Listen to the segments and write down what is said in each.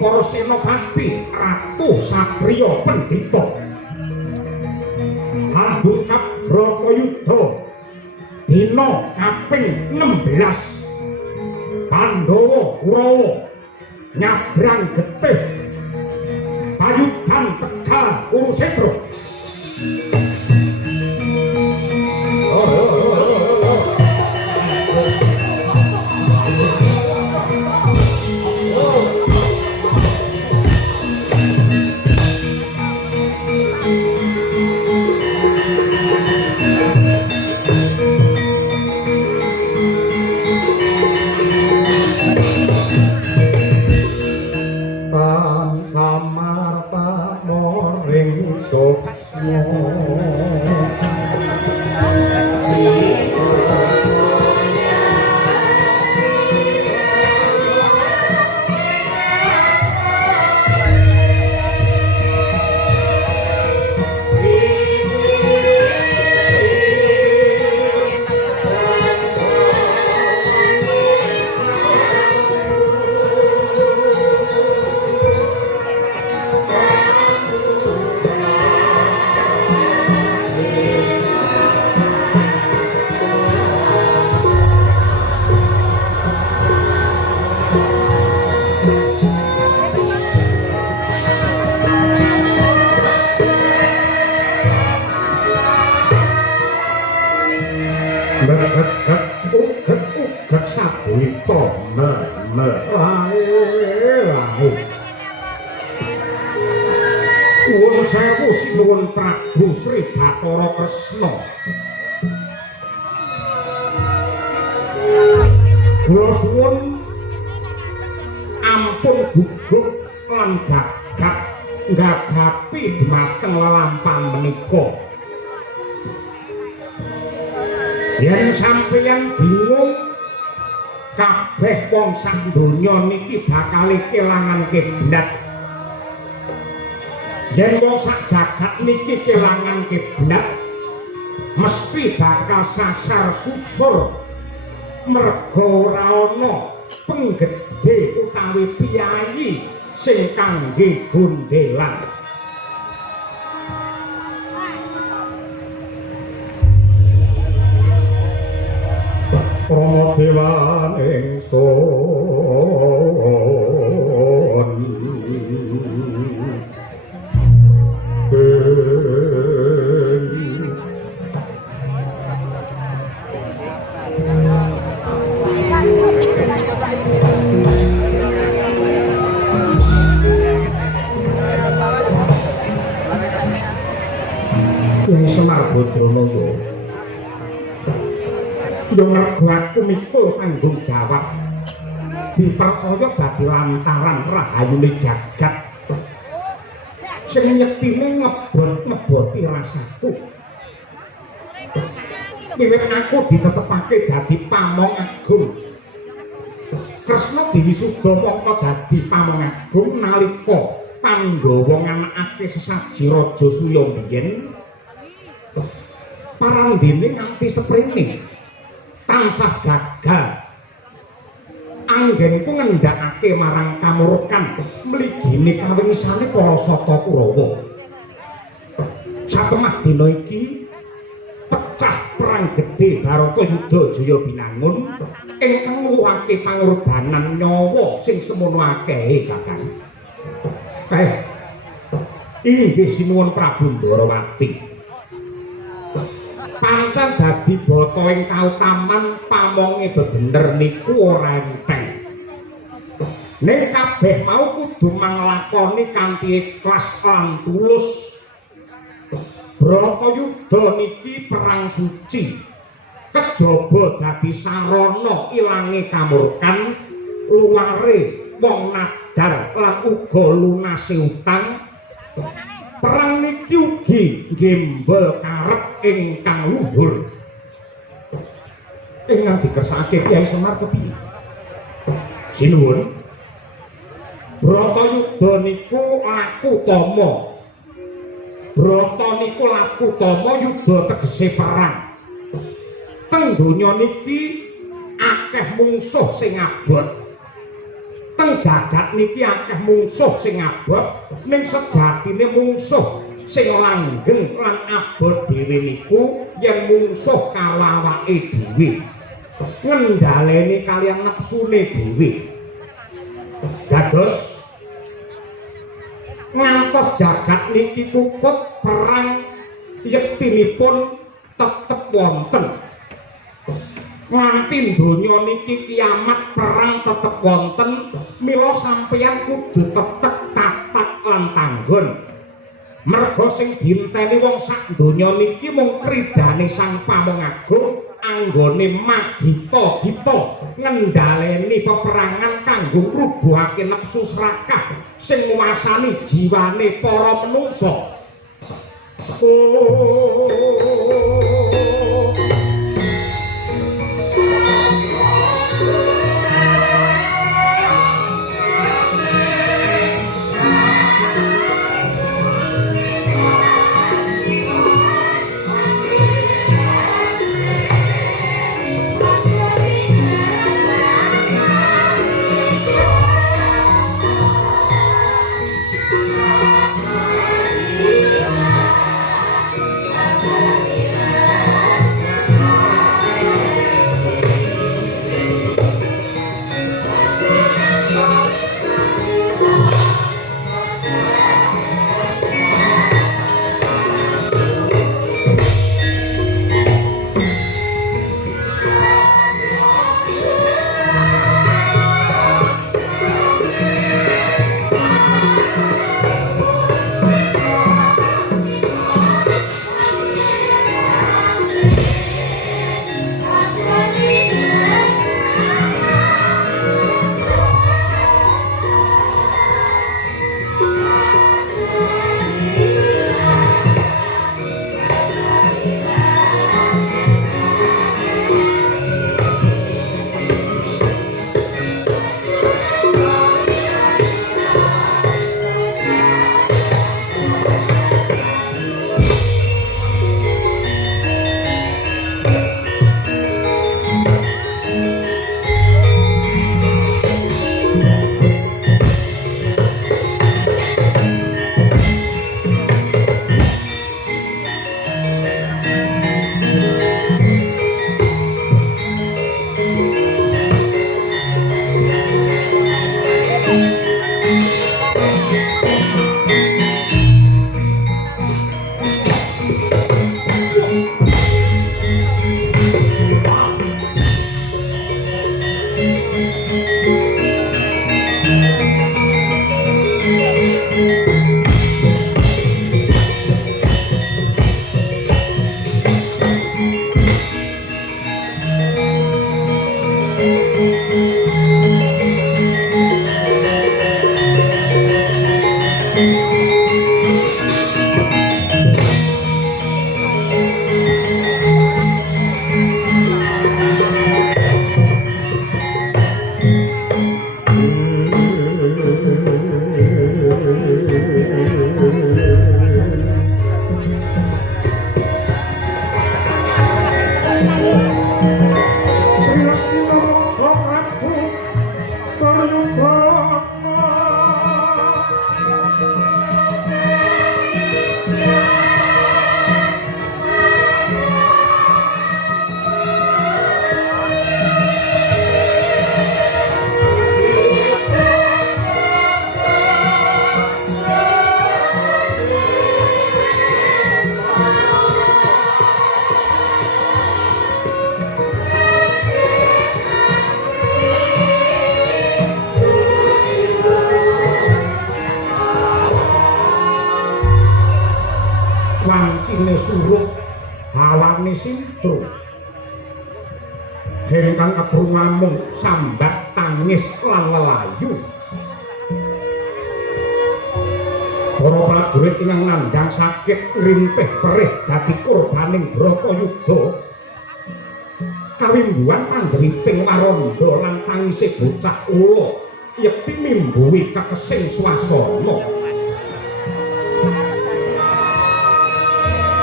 Para senopati ratu satriya pendhita Handukap Bratayuda dina kaping 16 Pandhawa Kurawa nyabrang getih payudan Tegal Kurusetra. Samar pamor ring suksma Uget sadito Nuwun sewu sinuwun Prabu Sri Bathara Kresna. Kula suwun ampun gugup lan gagap nggagapi dhumateng lelampahan menika. Yen sampeyan bingung kabeh wong sak donya niki bakal kelangan kiblat. Yen wong sak jagat niki kelangan kiblat, mesti bakal sasar susur merga ora ana penggedhe utawi piyayi sing kangge gondelan. Rama dewan ingsun Kyai Semar Badranaya yo mergo aku mikul tanggung jawab dipercaya dadi lantaran rahayune jagat sing nyektine ngeboti rasaku. Wiwit aku ditetepake dadi Pamong Agung, Kresna diwisuda mangka dadi Pamong Agung nalika Pandhawa nganakake sesaji Raja Suya biyen. Parandene nganti seprene tansah gagal anggenku ngendhakake marang kamurkan mligine kawinisane para Sata Kurawa. Satemah dina iki pecah perang gedhe Baratayuda Jaya Binangun ingkang ngluwake pangorbanan nyawa sing semono akehe Kakang. Inggih sinuwun Prabu Ndarawati. Pancen dadi bata ing kautaman pamonge bebener niku ora enteng. Ning kabeh mau kudu manglakoni kanthi ikhlas lan tulus. Bratayuda niki perang suci. Kejaba dadi sarana ilange kamurkan, luware wong nadar lan uga lunase utang. Perang niki ugi nggembel karep ingkang luhur. Ingkang dikersakake Kyai Semar kepiye? Sinuwun. Bratayuda niku laku tama. Brata niku laku tama yuda tegese perang. Teng donya niki akeh mungsuh sing abot. Teng jagat niki akeh mungsuh sing abot, ning sejatine mungsuh sing langgeng lan abot dhewe niku yen mungsuh karo awake dhewe. Ngendhaleni kaliyan nepsune dhewe. Dados ngantos jagat niki kukup perang yektinipun tetep wonten. Nganti donya niki kiamat perang tetep wonten, mila sampeyan kudu tetep tatak lan tanggon. Merga sing dinteni wong sak donya niki mung kridane Sang Pamong Agung anggone magita-gita ngendhaleni peperangan kanggo ngrubuhake nepsu srakah sing nguwasani jiwane para menungsa. hawane sintru ingkang keprungamung sambat tangis lan lelayu. Para prajurit ingkang nandhang sakit rintih perih dadi korbaning Brakayuda kawimbuhan pandhriting waranda lan tangise bocah ula yekti mimbuhi kekesing swasana.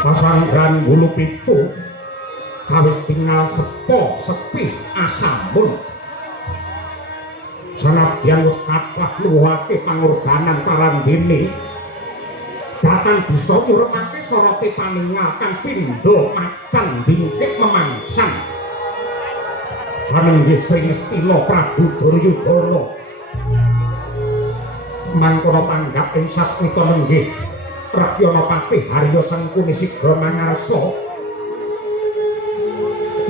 Pasanggan Wulu Pitu kawis tinggal sepo sepi asamun. Sanadyan wis kathah nuwuhake pangorbanan parandene datang bisa nyurekake sorote paningal kang pindha macan bingkik memangsang panenggih Sri Ngastina Prabu Duryudana mangkono tanggap ing sasmita nenggih Rakyana Patih Harya Sengkuni Sigra mangarsa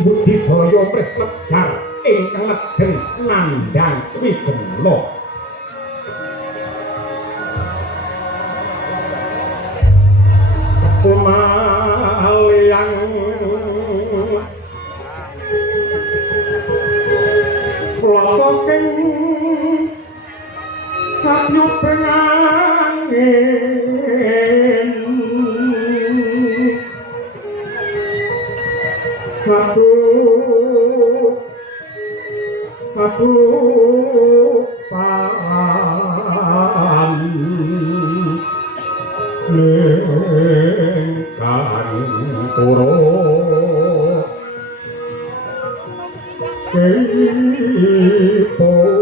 budidaya mrih lejar ingkang ngeden nandhang wigena. Kumaliyang klotoking kanyuping angin aduh pan lengkan puro kipon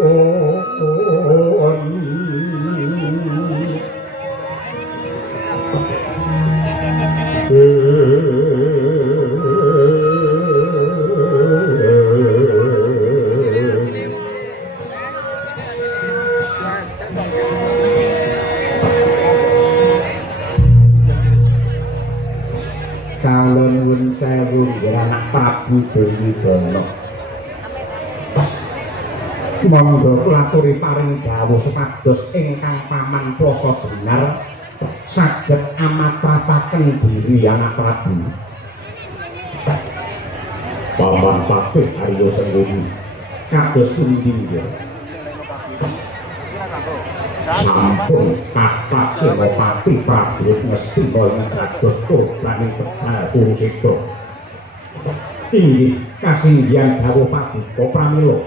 kalon sewu anak Prabu Duryudana monggo kulaturi paring dawuh supados ingkang paman Plasa Jenar saged amatrapaken diri anak Prabu. Paman Patih Harya Sengkuni kados pundi nggih? Sampun kathah Senopati prajurit Ngastina ingkang dados korbaning Bedhal Puruseta. Inggih kasinggihan dawuh Paduka pramila.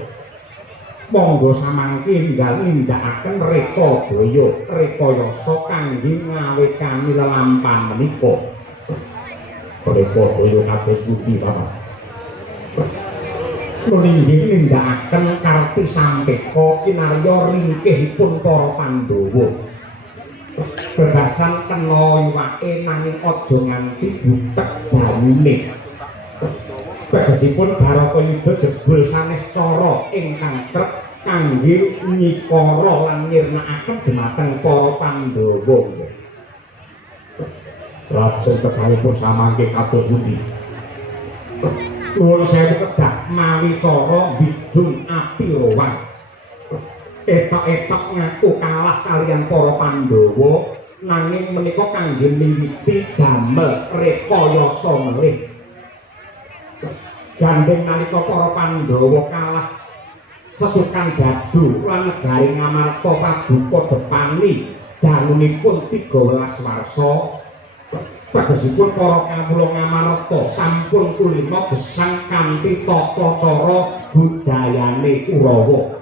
Monggo samangke enggal nindakaken reka daya rekayasa kangge ngawekani lelampahan menika. Reka daya kados pundi Bapak? Nggih nindakaken karti sampeka kinarya ringkihipun para Pandhawa. Bebasan kena iwake nanging aja nganti butek banyune. Tegesipun Bharatayuda jebul sanes cara ingkang trep kangge nyikara lan nyirnakaken dhumateng para Pandhawa. Raja kekalipun samangke kados pundi? Nuwun sewu kedah mawi cara bidung api rowan. Etok-etok ngaku kalah kaliyan para Pandhawa nanging menika kangge miwiti damel rekayasa melih. Gandeng nalika para Pandhawa kalah sesukan Dadu lan negari Ngamarta paduka depani dangunipun 13 warsa. Tegesipun para kawula Ngamarta sampun kulina gesang kanthi tata cara budayane Kurawa.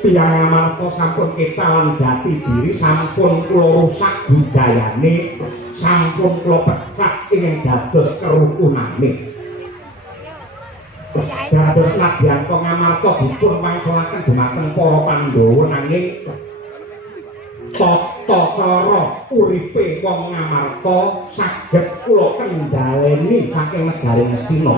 Tiyang Ngamarta sampun kecalan jati diri, sampun kula rusak budayane, sampun kula pecah ing dados kerukunane. Dados nadyan Ngamarta dipun wangsulaken dhumateng para Pandhawa nanging tata cara uripe wong Ngamarta saged kula kendhaleni saking negari Ngastina.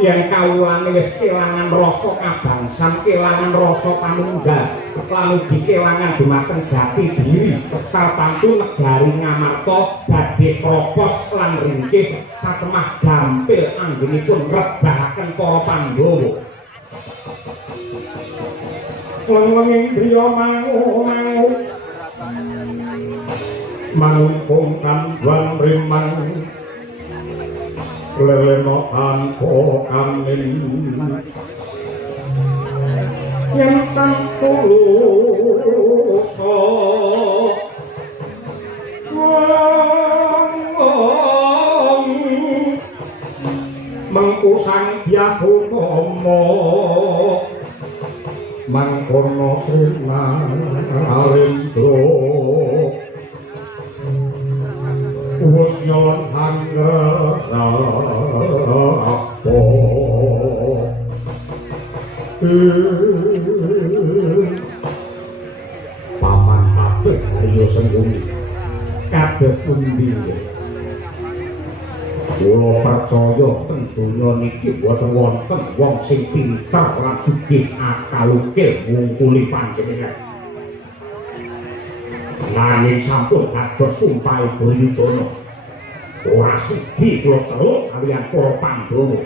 Yen kawulane wis kelangan rasa kabangsan, kelangan rasa panunggal, lan ugi kelangan dhumateng jati diri, tartamtu negari Ngamarta badhe kropos lan ringkih satemah gampil anggenipun rebahaken para Pandhawa. Wong-wong indriya mangu-mangu manungkung kandwan rimang leleno tanpa kamin yen kang tulusa mengkusang diagutama mangkono Srinarendra wis nyolon anggrapo paman apik ayo sengkuni kados pundi kula percaya teng donya niki boten wonten wong sing pinter lan sugih akaluke ngungkuli panjenengan. Nanging sampun dados sumpah Duryudana. Ora sudi kula teluk kaliyan para Pandhawa.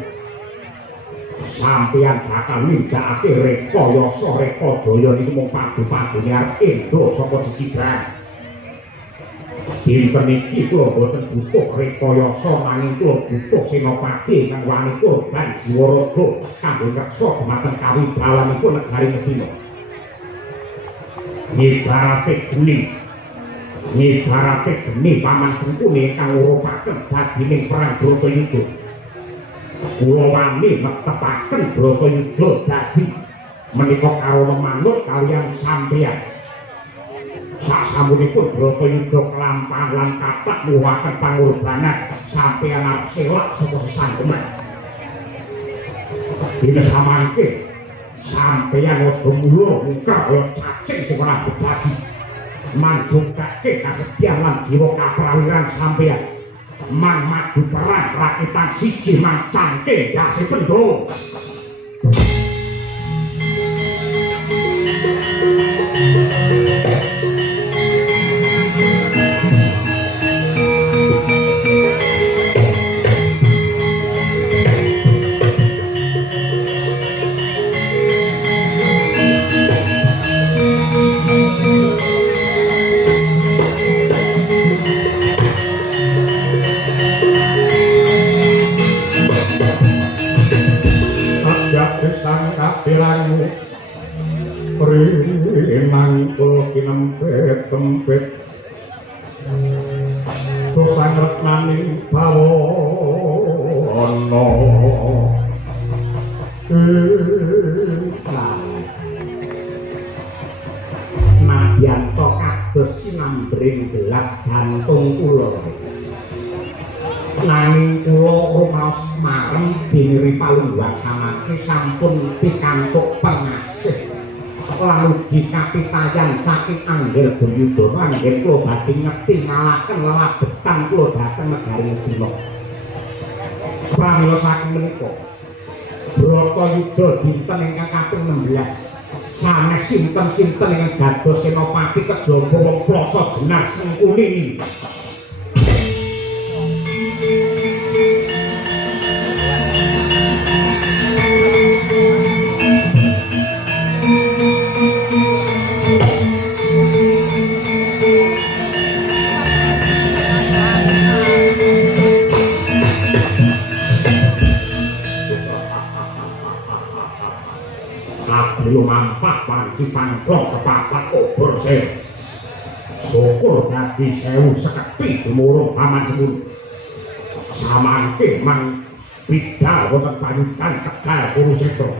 Sampeyan bakal nindakake rekayasa Rekadaya niku mung padu-padune arep endo saka Jijibran. Dinten iki kula boten butuh rekayasa nanging kula butuh senopati kang wani korban jiwa raga kanggo ngreksa dhumateng kawibawanipun negari Ngastina. Ngibarate geni paman Sengkuni kang ngurupaken dadining perang Bratayuda. Kula wani netepaken Bratayuda dadi menika karo manut kaliyan sampeyan. Sasampunipun Bratayuda kelampahan lan kathah nuwuhaken pangorbanan sampeyan arep selak saka sesanggeman. Dene samangke sampeyan aja mula ngker kaya cacing sing ora bejaji. Mandhukake kasedhiyan lan jiwa kaprawiran sampeyan. Mang maju perang rakitan siji mang cangke dasi pendho. Kapiranmu rimangkul kinempet-tempet dosan retnaning bawana nadyan to kados sinambring gelap jantung kula nanging kula rumaos marem dene palungguhan samake sampun pikantuk pangasih lan ugi kapitayan saking Anggel Duryudana anggen kula badhe ngerti ngalaken lelabetan kula dhateng negari Ngastina. Pramila saking menika Bratayuda dinten ingkang kaping 16 sanes sinten-sinten ingkang dados senopati kejaba wong plasa Jenar Sengkuni. Lumampah panci pangklong kepapat obor sewu syukur dadi sewu sekepi jumurung paman Sengkuni samangke mang bidal wonten panyutan Tegal Kurusetra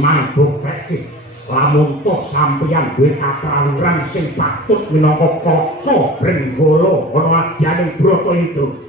mandhukake lamun toh sampeyan duwe kaprawiran sing patut minangka kaca Brenggala ana adyaning Bratayuda.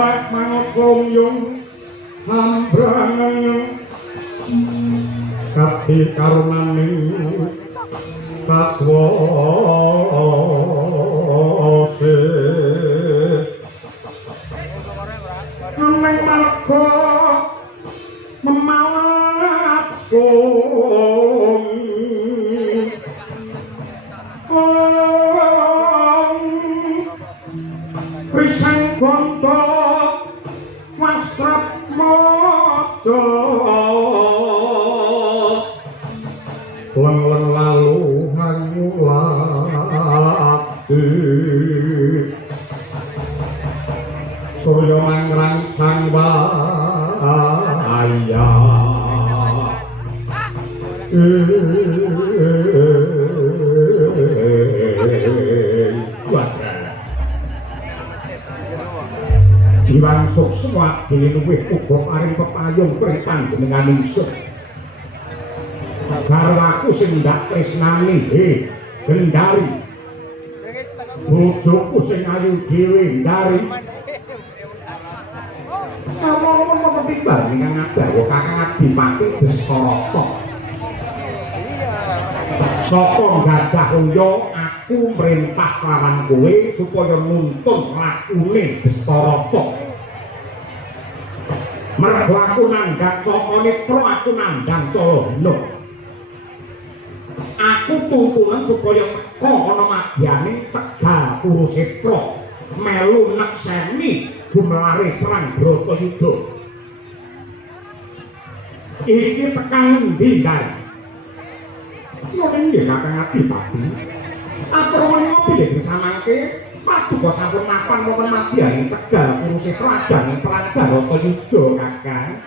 Awak mangosomyung hambrangan kati karunaning kaswase neng marga memawatkum risang gonto wasrap mojo leng lalu hanyulati surya mangrang sang waya Iwan Suksma diluwih uga paring pepayung pring panjenengan ingsun. Garwaku sing ndak tresnani Gendari. Bojoku sing ayu dhewe Ndari. Ngomong-ngomong timbang ning ngabawa Kakang Adipati Destarata. Saka Gajah Hoya aku merintah lawan kowe supaya nuntun lakune Destarata. Mergo aku nandhang Cacanitra, aku nandhang Calana. Aku tuntunan supaya teka ana madyaning Tegal Kurusetra melu nekseni gumlare perang Bratayuda. Iki tekan endi, Ndang? Yen nggih Kakang Adipati. Atur menawa bilih disamangke paduka sampun mapan wonten madyaning Tegal Kurusetra ajeng perang Bratayuda, Kakang.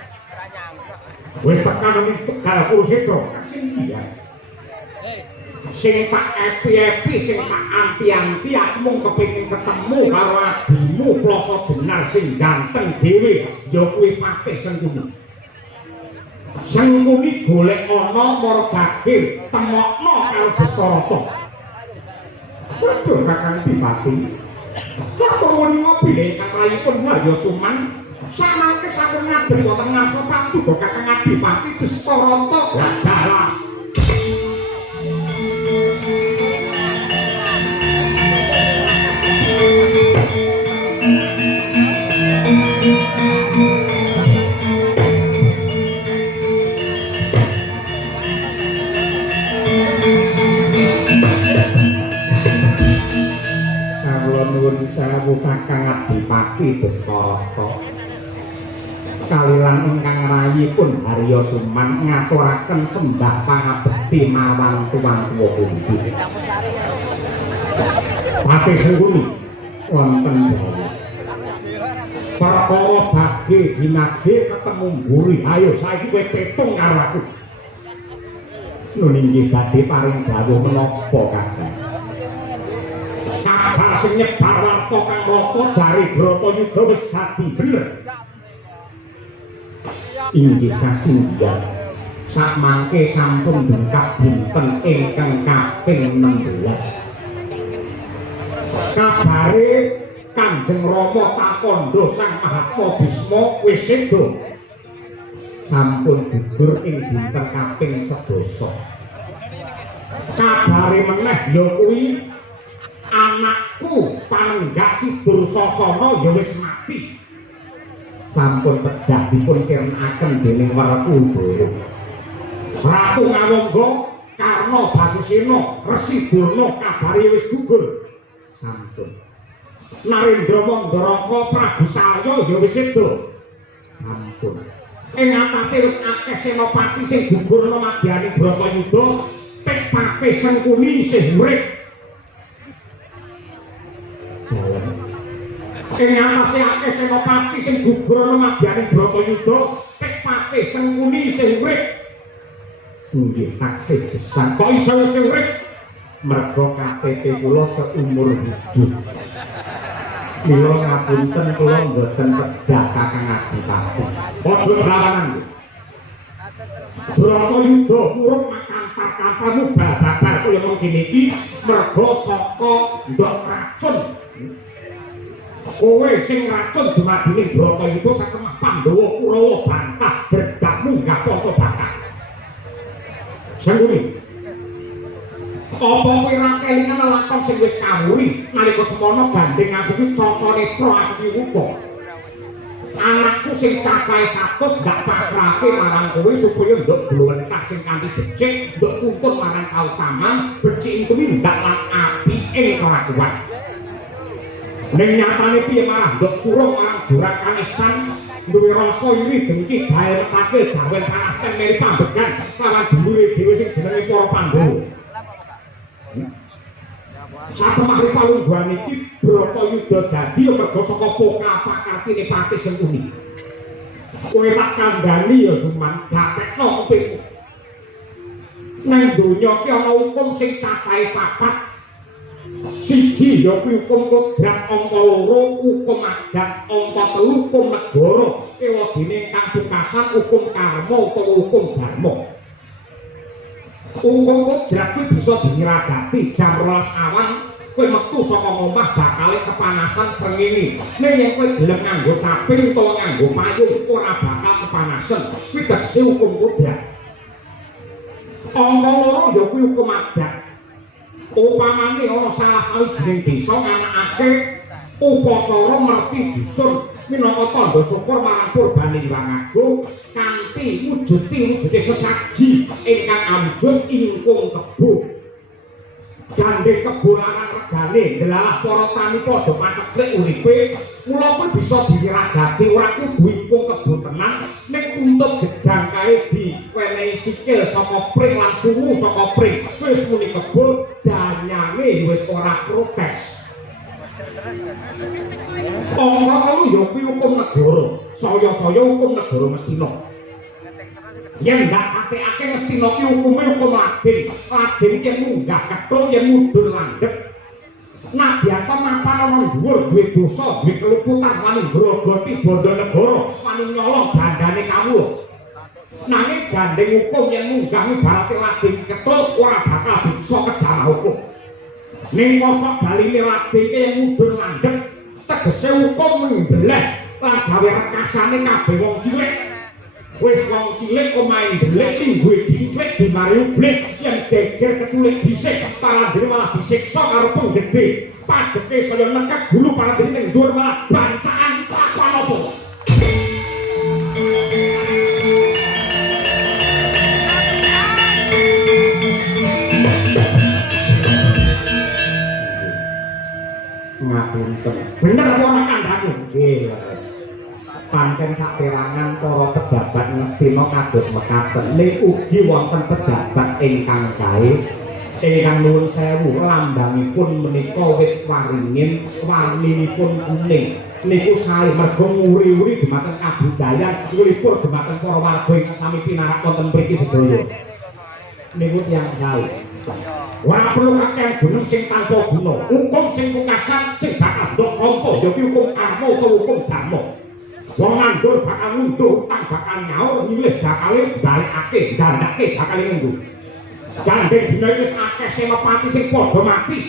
Wis tekan ing Tegal Kurusetra, sing iya. Sing tak epi-epi, sing tak anti-anti, aku mung kepengin ketemu karo adimu Plasa Jenar sing ganteng dhewe, ya kuwi Patih Sengkuni. Sengkuni golek ana Margagir, temokno karo Destarata. Waduh Kakang Adipati. Katon ngopi ingkang rayipun Harya Suman, samangke sampun ngadeg wonten ngaso paduka Kakang Adipati Destarata. Dalah nuwun sewu Kakang Adipati Destarata. Kalilan ingkang rayipun Harya Suman ngaturaken sembah pangabekti marang tuwa-tuwa punjul. Patih Sengkuni wonten dawuh. Perkara baghe dinagih ketemu mburi. Ayo saiki kowe petung karo aku. Nun inggih badhe paring dawuh menapa, Kakang? Kabar sing nyebar warta kang rata jare Bratayuda wis dadi bener. Inggih kasinggihan sakmangke sampun dengkap dinten ingkang kaping 16. Kabare Kanjeng Rama Takanda Sang Mahatma Bisma wis seda. Sampun gugur ing dinten kaping 11. Kabare meneh ya kuwi anakku Panenggak Sidur Sasana ya wis mati. Sampun pejah dipun sirnakaken dening Werkudara. Ratu Ngawangga Karna Basusena Resi Durna kabare wis gugur. Sampun. Narendra Mandaraka Prabu Salya ya wis seda. Sampun. Ing atase wis akeh senopati sing gugurna madyaning Bratayuda, pek Patih Sengkuni isih urip. Ing atase akeh senopati sing gugur madyaning Bratayuda, pek Patih Sengkuni isih urip. Inggih taksih gesang kok iso isih urip? Merga KTP kula seumur hidup. Mila ngapunten kula mboten pejah Kakang Adipati. Aja lawanan. Bratayuda urung makantar-kantarmu babar kaya mengkene iki merga saka ndok racun. kowe sing racun dumadine Bratayuda satemah Pandhawa Kurawa bantah berdak munggah Pancabakar. Sanguni. Apa kowe ra kelingan lakon sing wis kawuri nalika semana gandeng aku ki Caca Netra aku ki uga. Anakku sing cacahe 100 gak pasrahke marang kowe supaya nduk glowentah sing kanthi becik, nduk tuntun marang kautaman, becik kuwi ndak lan apike kelakuan. Ning nyatane piye malah nduk surung marang Juragan Istan duwe rasa iri dengki jae metake gawen panasten meri pambegan kawan dulure dhewe sing jenenge para Pandhawa. Satemah palungguhan iki Bratayuda dadi merga saka pokapakartine Patih Sentuni. Kowe tak kandhani ya Suman, gatekno kupingmu. Nang donya ki ana hukum sing cacahe 4. Siji ya kuwi hukum kodrat angka 2, hukum adat angka 3, hukum negara, ewadene kang pungkasan hukum karma utawa hukum dharma. Hukum kodrat kuwi bisa diniragati jam 12 awan kowe metu saka omah bakal kepanasan srengenge. Ning yen kowe gelem nganggo caping utawa nganggo payung ora bakal kepanasan. Kuwi tegese hukum kodrat. Angka 2 ya kuwi hukum adat. Upamane ana salah sawijining desa nganakake upacara merti dusun minangka tandha syukur marang purbane Hyang Agung kanthi wujude sesaji ingkang amjud ingkung kebo. Gandeng kebo lanang regane delalah para tani padha paceklik uripe, mula kuwi bisa diragati ora kudu ingkung kebo tenan ning untuk gedang kae diwenehi sikil saka pring lan sungu saka pring. Wis muni kebo danyange wis ora protes. Angka 3 ya kuwi hukum negara, saya-saya hukum negara Mestina. Yen ndak ate-ate Mestina ki hukume hukum lading. Lading yen munggah kethung yen mudhun landhep. Nabyata mapan ana dhuwur duwe dosa, duwe keluputan wani grogoti bondo negara, wani nyolong bandane kawula. Nanging gandeng hukum yen munggah ibarate lading ketut ora bakal bisa kejar hukum. Ning mosok baline lading yen mudhun landhep tegese hukum mendheleh lan gawe rekasane kabeh wong cilik. Wis wong cilik omahe ndelik lingguhe diclik dimari ublik yen geger keculik dhisik palandene malah disiksa karo penggede pajeke saya nekak gulu palandene ning dhuwur malah bancaan apa apa. Ngapunten bener apa ana kandhane nggih pancen saperangan para pejabat Ngastina kados mekaten ning ugi wonten pejabat ingkang sae ingkang nuwun sewu lambangipun menika wit waringin warninipun kuning niku sae merga nguri-uri dhumateng kabudayan nglipur dhumateng para warga ingkang sami pinarak wonten mriki sedaya niku tiyang sae. Ora perlu kakek gunung sing tanpa guna hukum sing pungkasan sing bakal ndok kampa ya kuwi hukum karma utawa hukum dharma. Wong nganggur bakal ngunduh, utang bakal nyaur, milih bakal balikake, gandake bakal ngunduh. Gandeng dina wis akeh senopati sing padha mati.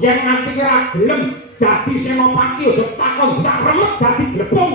Yen nganti ora gelem dadi senopati aja takon tak remet dadi glepung.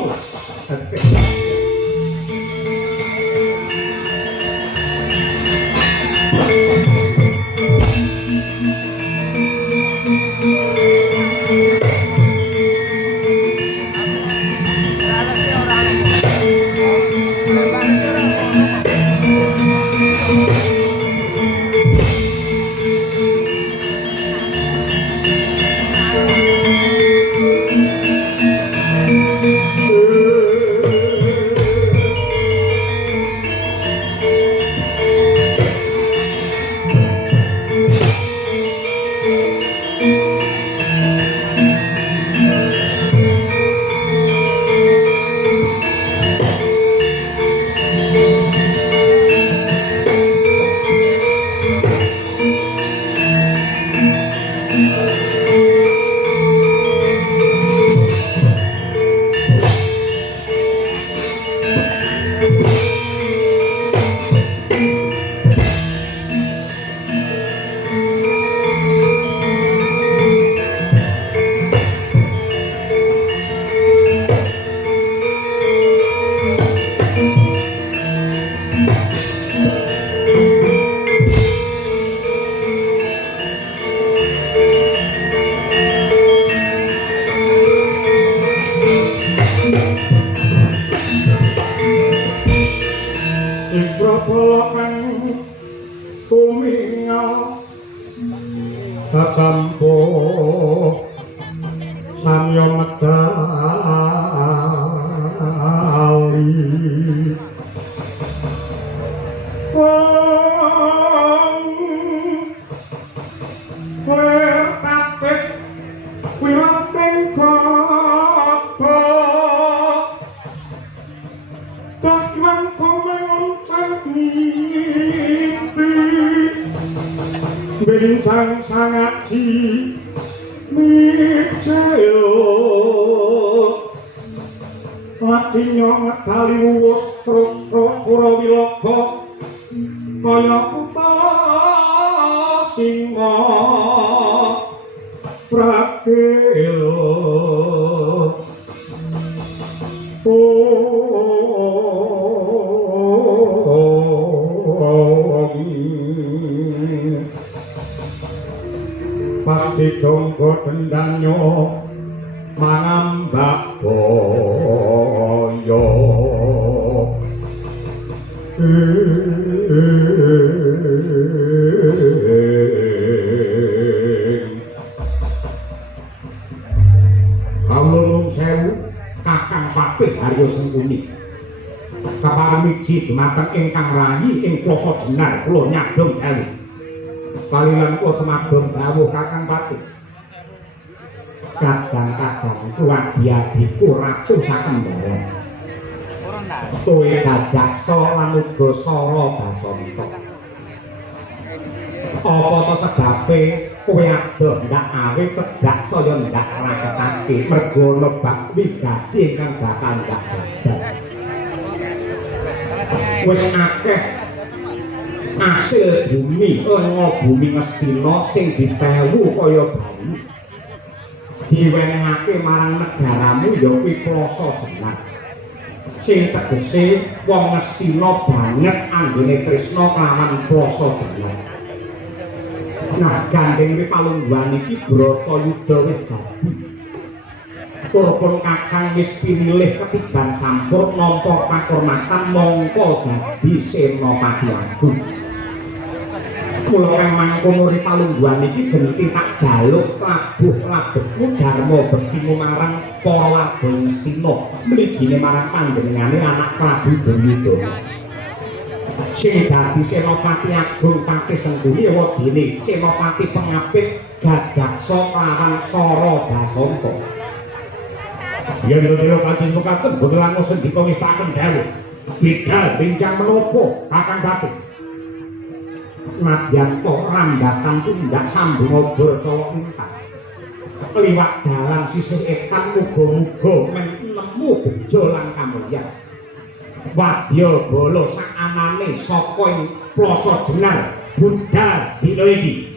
sampo samya medali lepatip wirateng kata takwan komengon cangiti bincang sangaji micayo latinya ngetali luwus terus Surawilaga kaya kuta singa prakelo pasti jonggo dendangnya mangambak boyo Kawulung sewu Kakang Patih Haryo Sengkuni kaparamiji dumateng ingkang rayi ing plasa Jenar kula nyadong dalu kaliyan kula cemabung dawuh Kakang Patih kadang-kadang kuwadi-adiku ratu sakembaran kowe Gajaksa lan uga Sara Basanta apa to sebabe kowe adoh ndak awit cedhak saya ndak raketake mergo lebak wigati ingkang bakal ndak badal wis akeh asil bumi lenga bumi Ngastina sing ditewu kaya bayi diwenehake marang negaramu ya kuwi plasa Jenar sing tegese wong Ngastina banget anggone tresna kelawan plasa Jenar. Nah, gandeng iki palungguhan iki Bratayuda wis dadi. Turpun Kakang wis pinilih ketiban sampur nampa pakurmatan mongko dadi Senopati Agung. Mula kang mangkono ri palungguhan iki genti tak jaluk labuh-labekmu Darma bektimu marang para warga Ngastina, mligine marang panjenengane anak Prabu Duryudana. Sing dadi Senopati Agung Patih Sengkuni wadene Senopati Pengapit Gajaksa kelawan Sara Basanta. Yen dene kados mekaten boten langkung sendika wis taken dawuh. Bidal bincang menapa Kakang Patih? Nadyan kok rambatan tundak sambung obor colok entah. Liwat dalan sisih etan muga-muga nemu bejo lan kamulyan. Wadya bala sak anane saka ing plasa Jenar budal dina iki.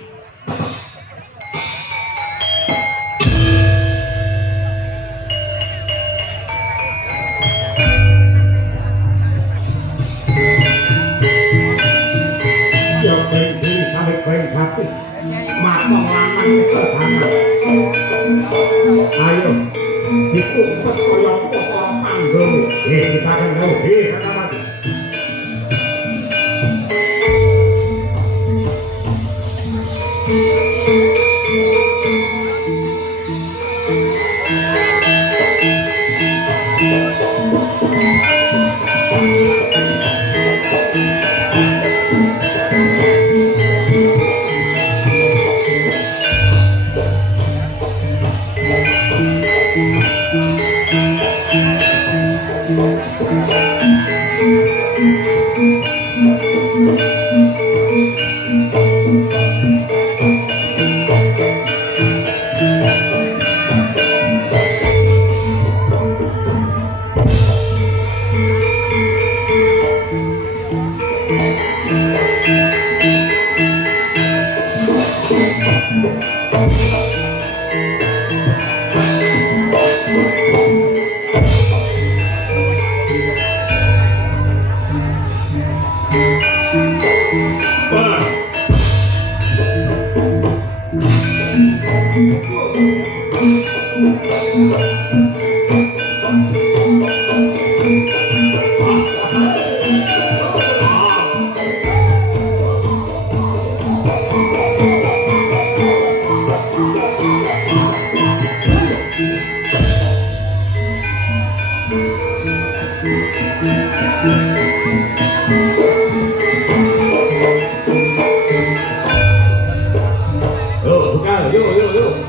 Ya bendhi sawet bae hati. Makong lanang sederhana. Ayo dikumpes kaya apa panggung. Kita akan tahu Senopati. Yo, buka, yo, yo, yo.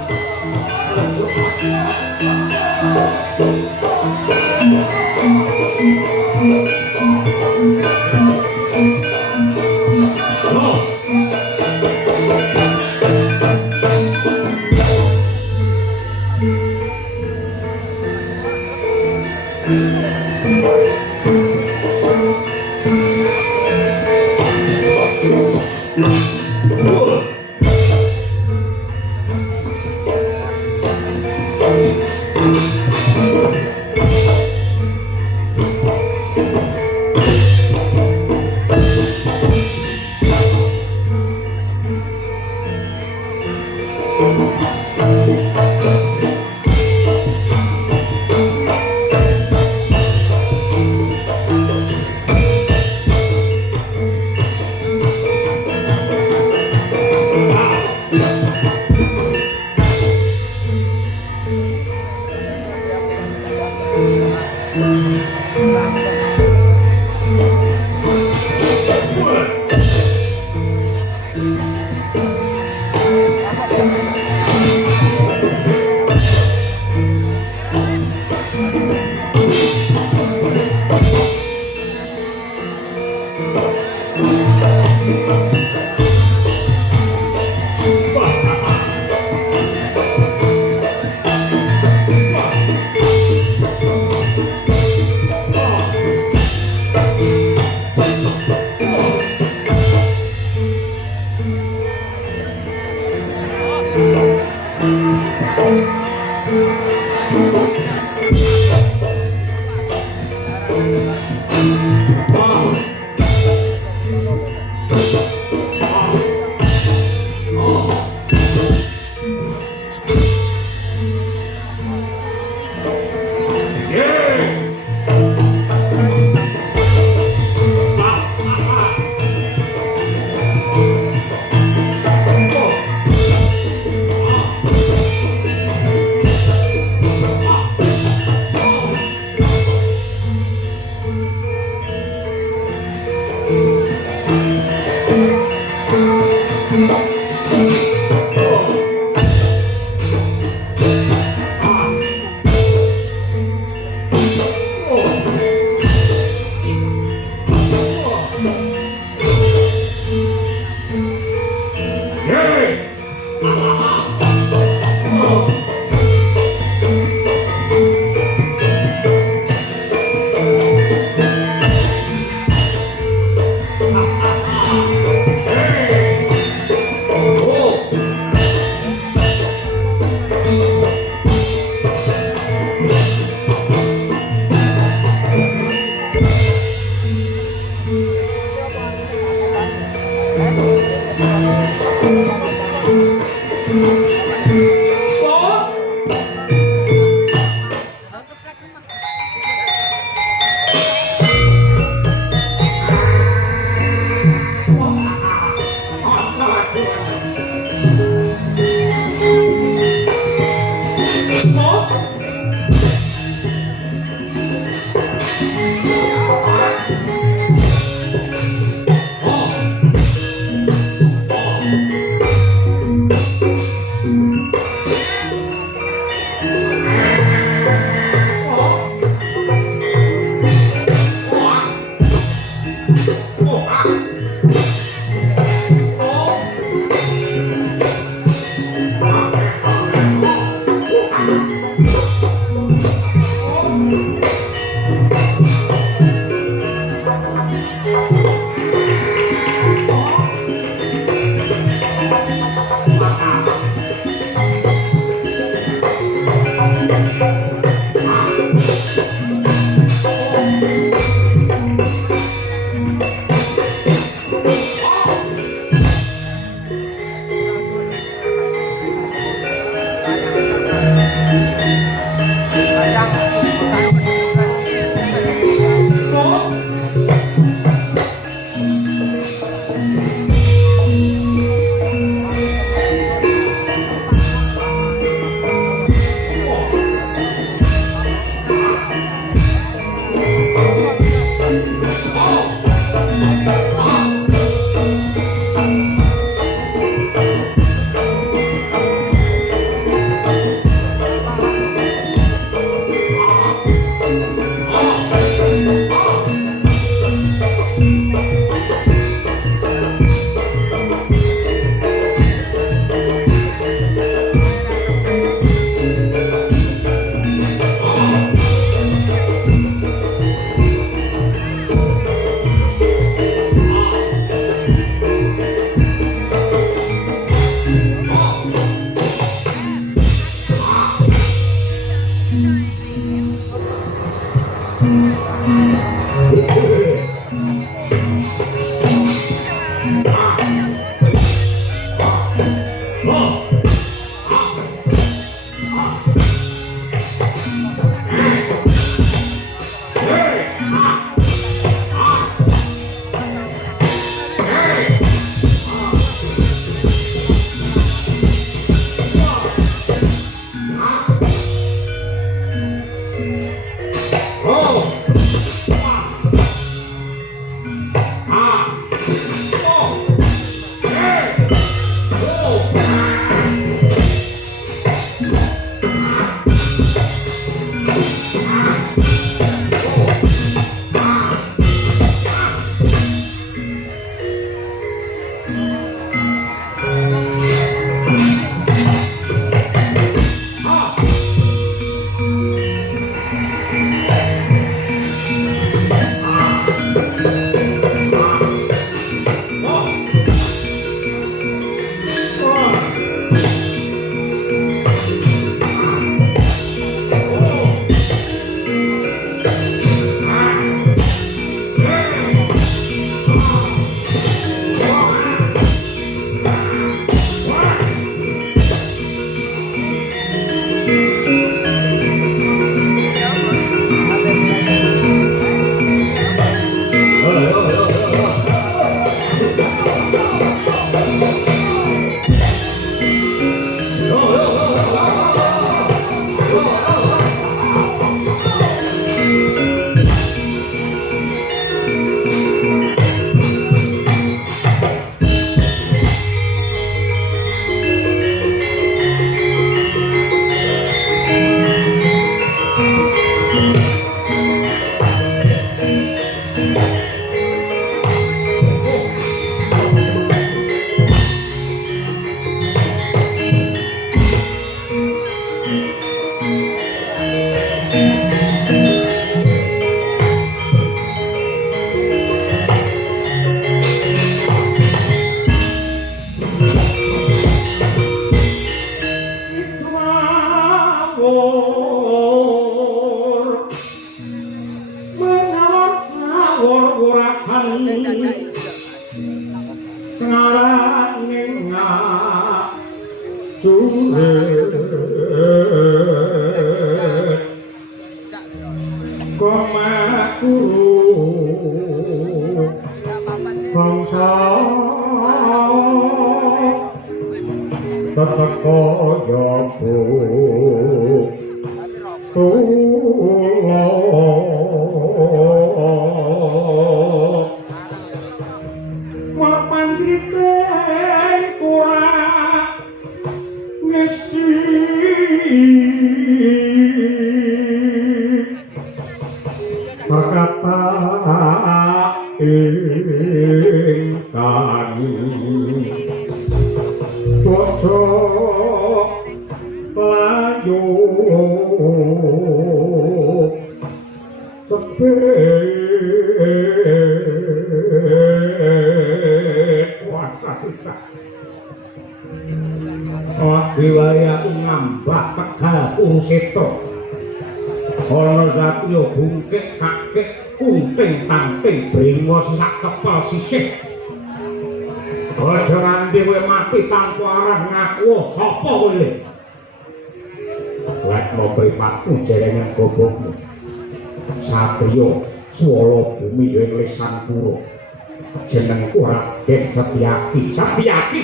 Jenengku Raden Setyaki. Setyaki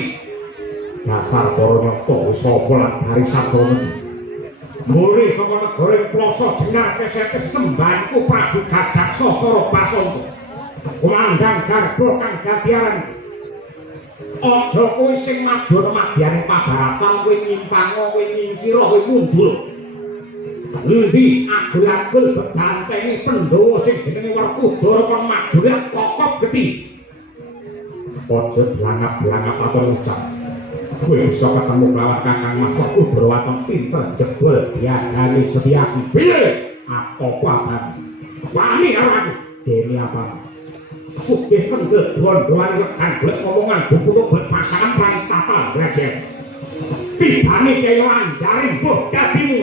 dasar para nyata sapa lan dari sasana mulih saka negara Plasa jenar kesete sembahanku Prabu Gajak Sasara Basanta kumandang garba kang dadiaran aja kowe sing maju madyaning pabaratan kowe nyimpang kowe nyingkira kowe mundur endi agul-agul bebantengi Pandhawa sing jenenge Werkudara kon maju kokop geti aja blangap-blangap atur ucap kowe bisa ketemu kelawan Kakang Mas Werkudara waton pinter jebol diagani Setyaki piye apa abang wani karo aku dene apa sugih kendel don-doan rekan golek ngomongan buku buat pasangan prai tata belajar tibane kaya lanjare mbok dadimu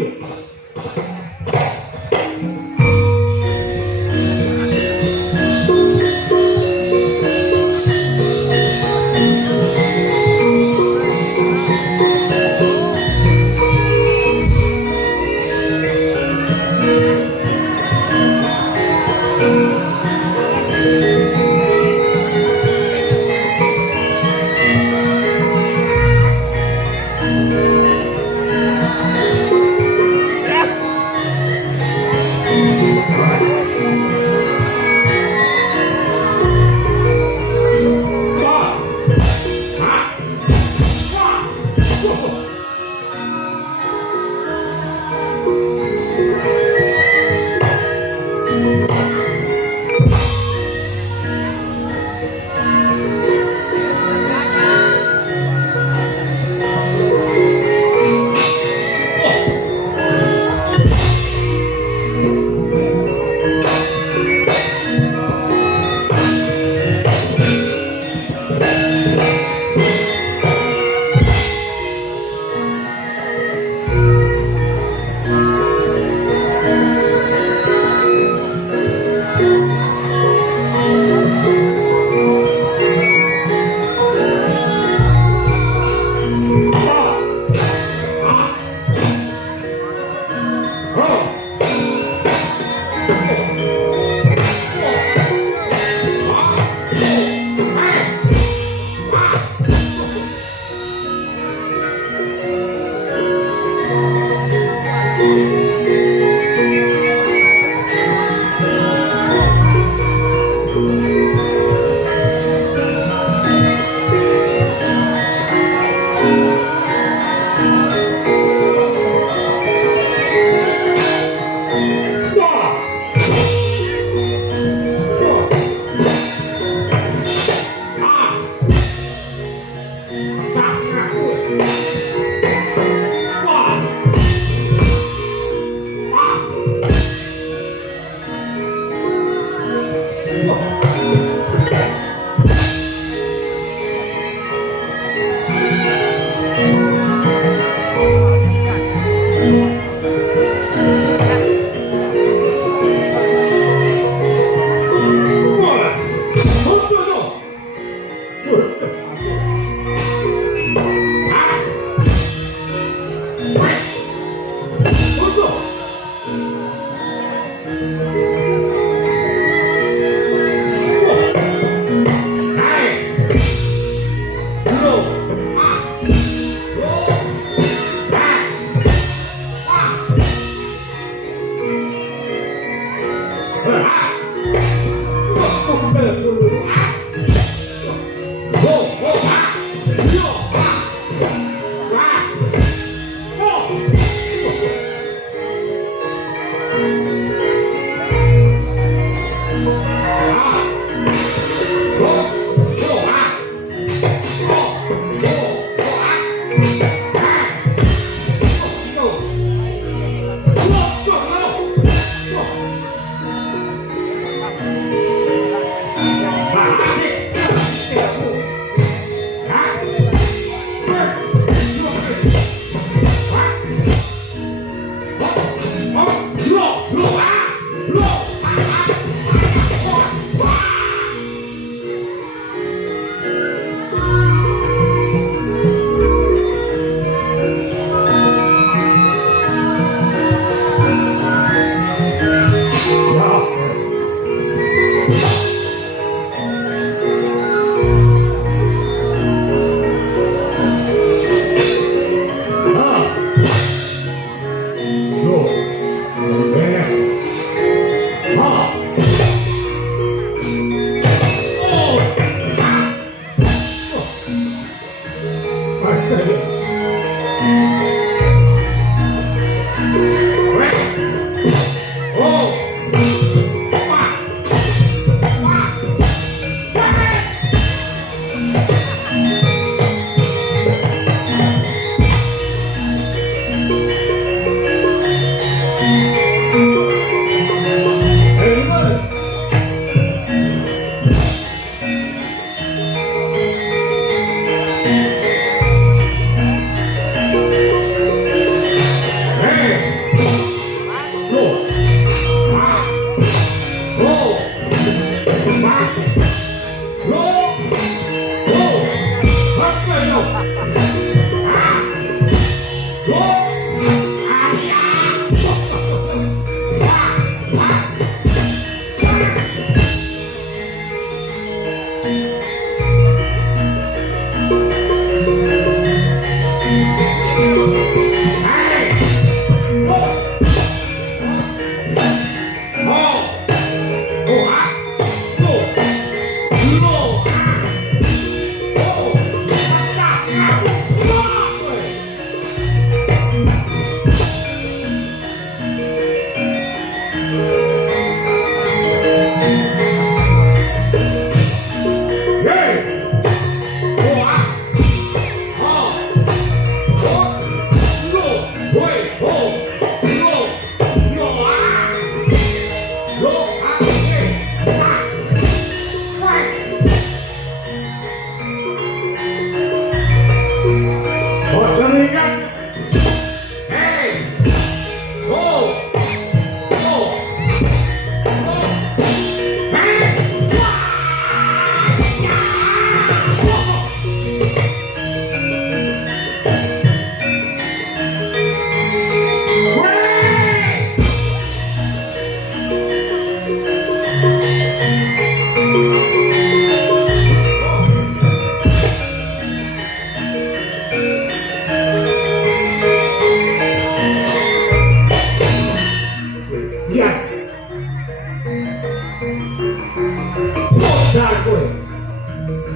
kowe.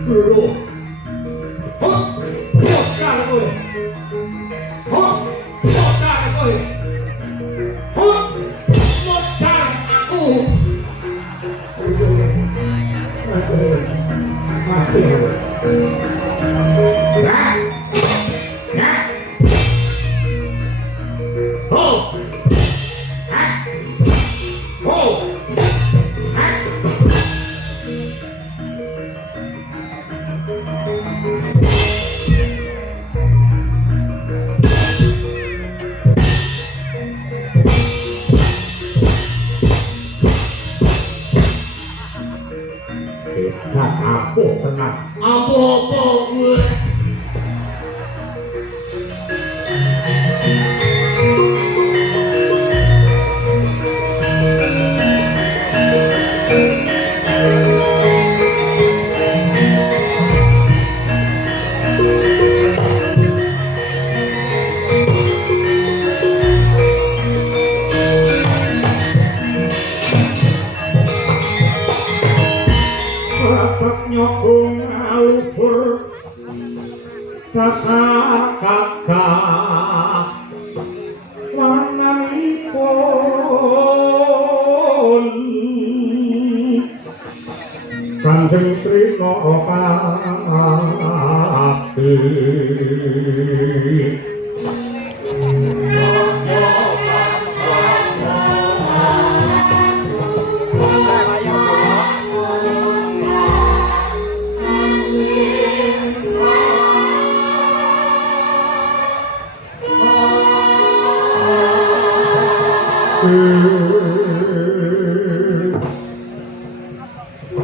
Lho. Hop, bocah kowe. Hop, bocah kowe. Hop, bocah aku. Mati. Nah. Nah. Oh. Ah. Oh. Ah. Hebat apa tenang? Apa-apa gue? Nyokong alubur dasar kakak wananipun Kanjeng Sri Nopati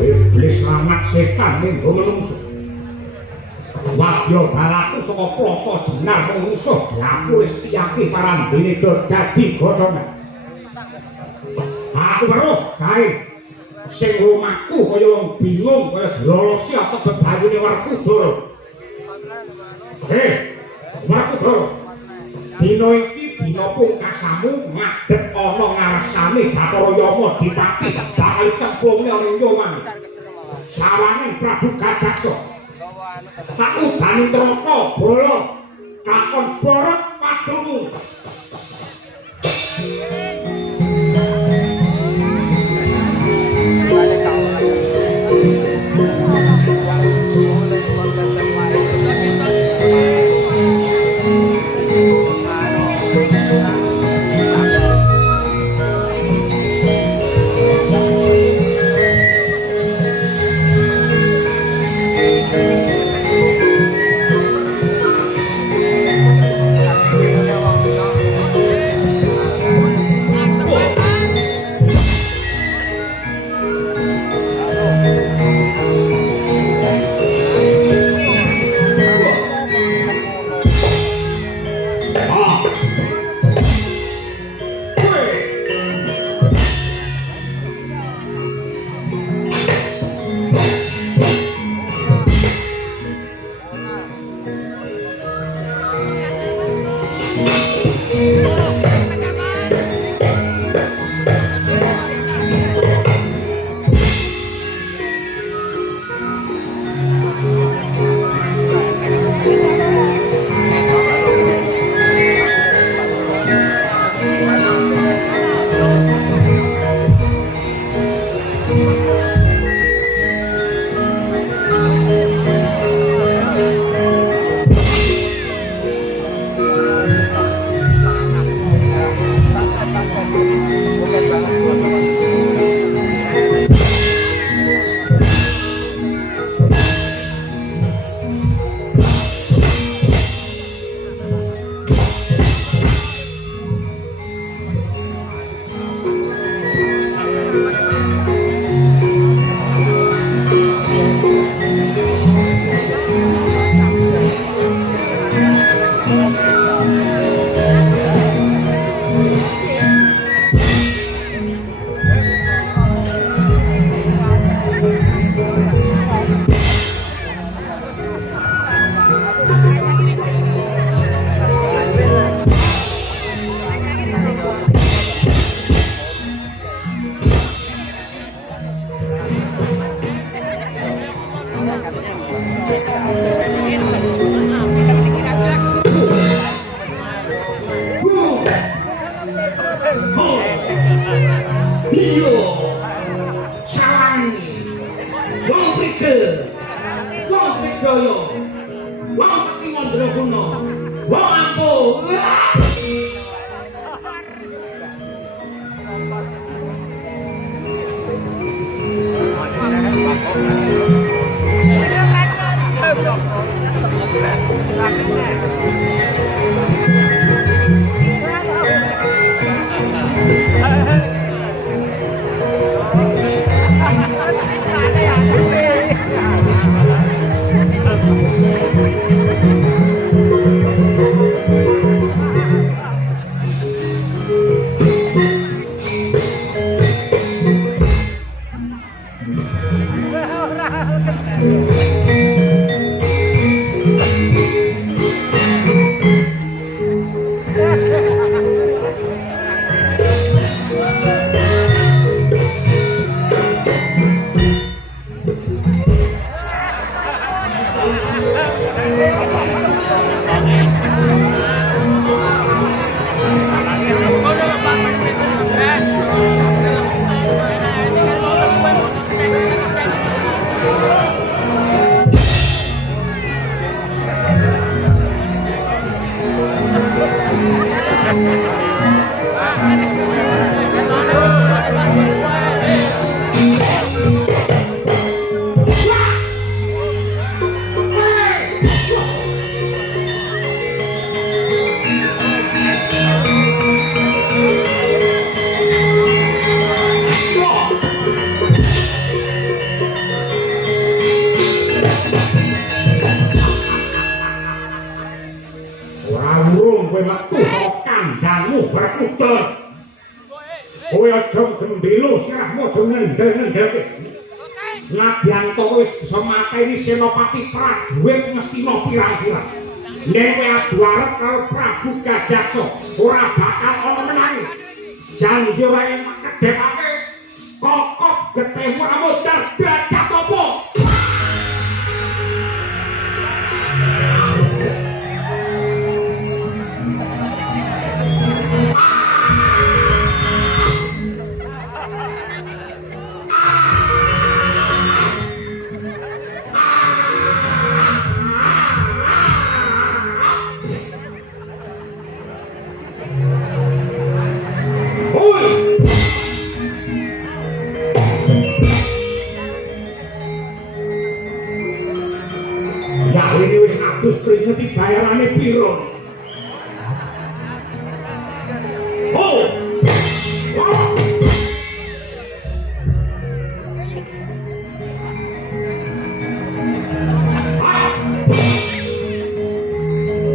Iblis lamat setan ning menungso. Wadya balaku saka plasa dinar menungso aku wis tiyake parandene dadi godhongan. Aku weruh kae sing omahku kaya wong bingung kaya dilolosi apa bebayune Werkudara. Werkudara. Dina iki dina pungkasamu ngadhep ana ngarsane Bathara Yama Dipati bakal cemplungne ana ing omah. Sawangen Prabu Gajaksa. Tak udani Traka Bala kakon Barat padunmu. Kidul, wong Trigaya, wong saking Mandraguna, wong Ampuh. Senopati prajurit Ngastina pirang-pirang. Nek kowe adu arep karo Prabu Gajatsa, ora bakal ana menang. Janji ora enak kedhepake kokop getihmu ora modal derajat apa. Terus keringet bayarane piro? Oh!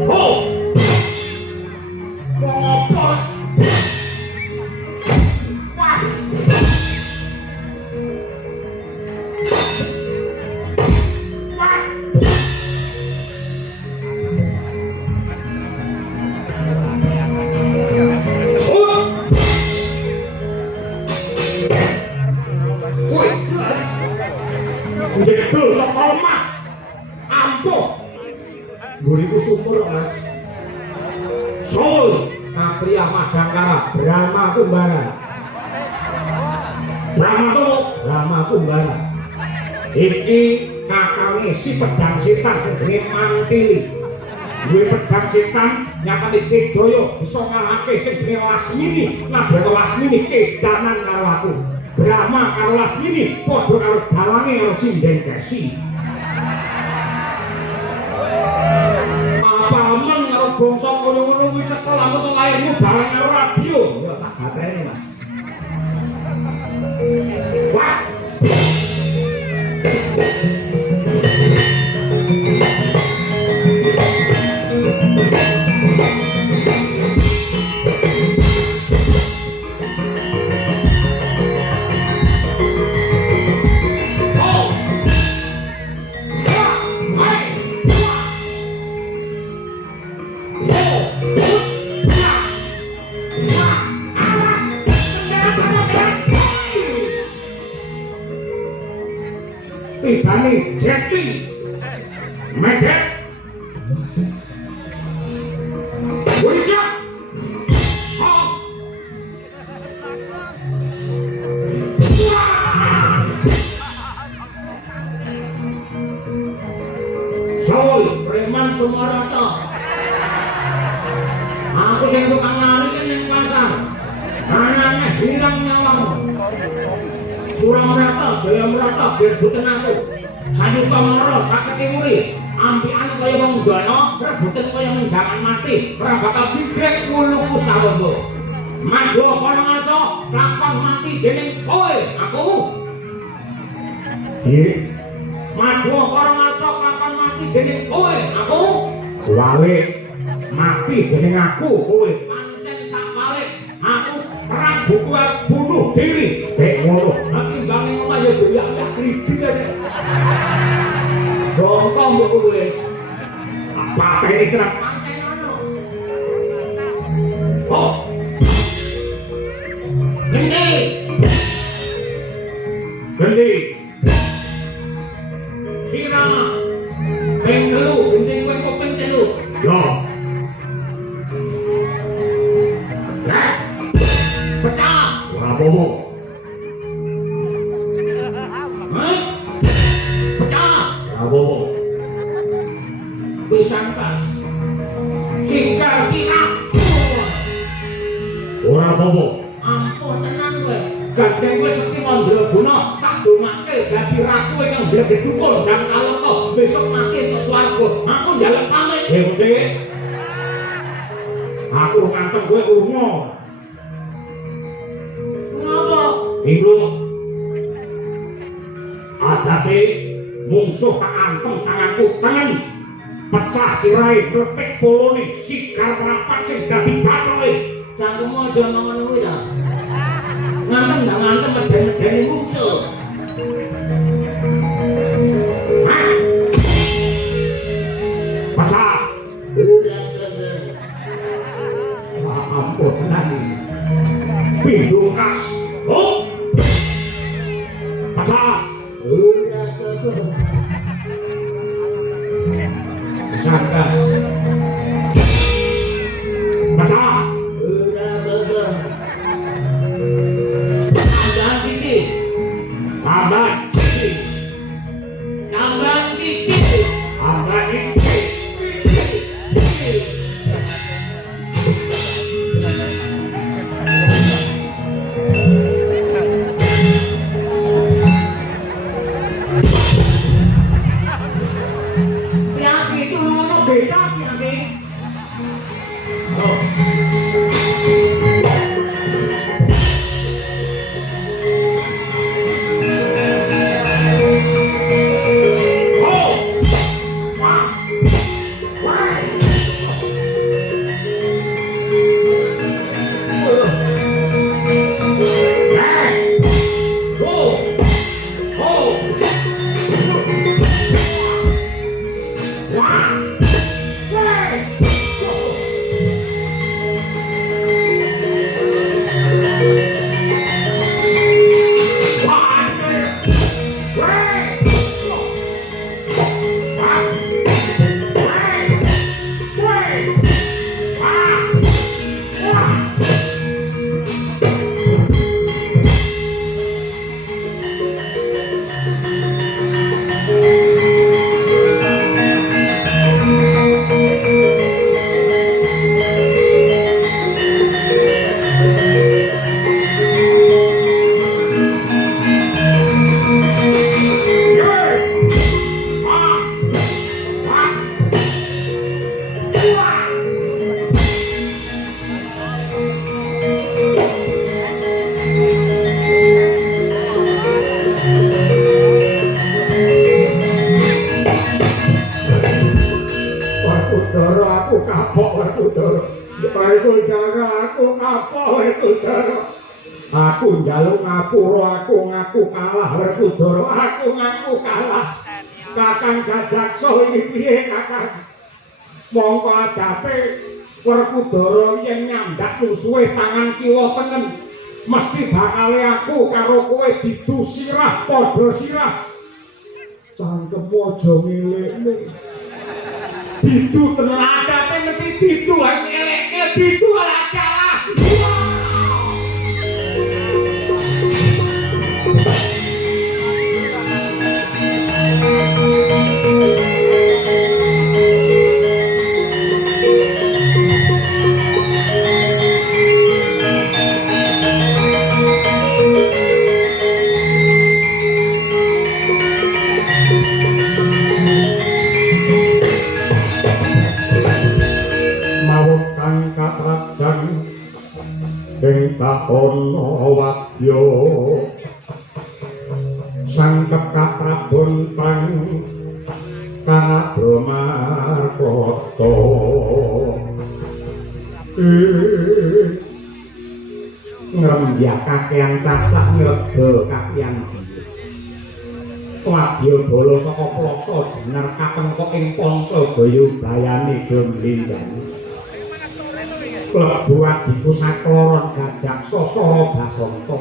Oh! Guriku sumur mas. Sol Satria Madangkara Brahma Kumbara. Brahma Kumbara. Iki kakangnya si pedang setan jenenge Mantili. Duwe pedang setan nyatane Kidaya bisa ngalahke sing jenenge Lasmini. Nabrak Lasmini kedanan karo aku. Brahma karo Lasmini padha karo dalange karo Sinden Kesi. Paman karo bangsa ngono-ngono kuwi cekel aku to lairmu barang karo radio. Ya sak batrene Mas. Wah. Tibane Jeti Mejet Wisya Sumarata. Aku sing tukang lari ning pasar. Anane hilang nyawamu. Suramrata, Jayamrata berbuten aku. Sayuta Mara sakete muri. Ampikan kaya wong dana, rebutan kaya menjangan mati. Ora bakal digrek wuluku sawembo. Maju para ngaso, lakon mati dening kowe, aku. Nggih. Maju para ngaso, lakon mati dening kowe, aku. Wale mati dening aku, kowe. Pancen tak balik. Aku perang bunuh diri. Bek ngono. Nanti bangi omah ya doyak kredit ae. Rongkong mbok wis. Apa iki kerap pancen ngono. Oh. Gendi. Gendi. Sira. Ping 3, gendi kowe kok ping 3. Yo. Lah. Pecah. Ora apa-apa. Hah? Pecah. Ora apa-apa. Pisang tas. Singkar sinak. Ora apa-apa. Ampun tenang kowe. Gandeng kowe sekti mandraguna tak domake dadi ratu ingkang bleget dukun dan kaloko besok mati entuk swarga. Aku njaluk pamit. Sing aku ngantem kowe lunga. Ngapa? Iku adate mungsuh tak antem tanganku tangan pecah sirahe mlepek polone sikar merapat sing dadi bathoke. Cangkemmu aja ngono kuwi ta. Ngantem ndak ngantem medeni mungsuh. Pecah. Ampun tenan. Pindhokas. Oh. Pecah. Sangkas. Pecah. Tambah cici. Tambah cici. Tambah cici. Tambah cici. Aku njaluk ngapura, aku ngaku kalah Werkudara, aku ngaku kalah. Kakang Gajaksa iki piye Kakang? Mongko adape Werkudara yen nyandhak musuhe tangan kiwa tengen, mesti bakale aku karo kowe didu sirah padha sirah. Cangkemmu aja ngelekne. Didu tenan adape mesti didu ae ngelekke didu ora kalah. Rahana wadya sang Kaprabon pang Kanabramarkata ngrembyak kakehan cacah nyoba kakehan jiwa wadya bala saka plasa jenar kapengkok ing Panca Bayubayane Gemblenjan klebu adiku sakloron gajak sasara basanta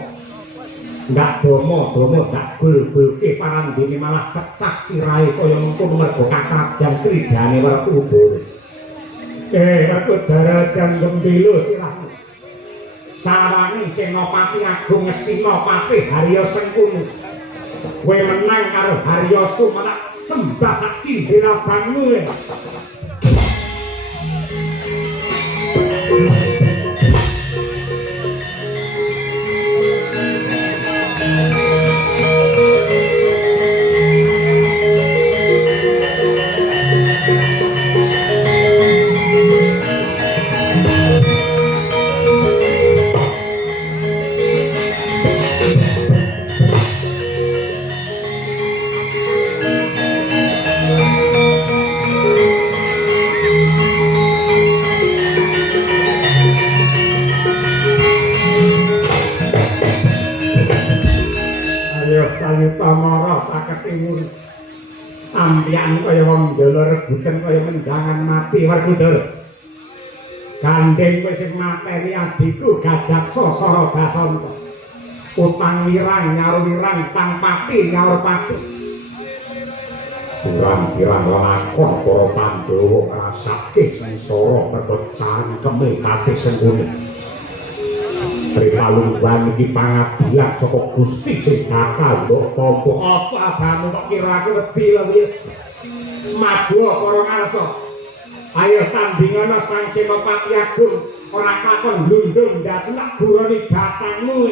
ndak domo ndak gul-gulke parandene malah pecah sirahe kaya mengkono mergo kakrajan kridane Werkudara Werkudara jang gembila sirahmu sawangi Senopati Agung Ngastinapati Harya Sengkunu kowe menang karo Harya Sumana sembah sak cinderabanmu Tamara saketingun ampian kaya wong jala rebutan kaya menjangan mati Werkudara gandeng wis mateni adiku Gajak Sasara Basanta utang wirang nyaur wirang tang pati nyaur pati pirang-pirang lakon para Pandhawa ngrasake sengsara merga cangkeme Pati Sengkuni Ripalungguhan iki pangadilan saka Gusti sing bakal mbok tampa apa abamu kok kira aku wedi lho maju para ngarsa ayo tandingana Sang Senopati Agung ora kakon glundung ndasnek gurone batangmu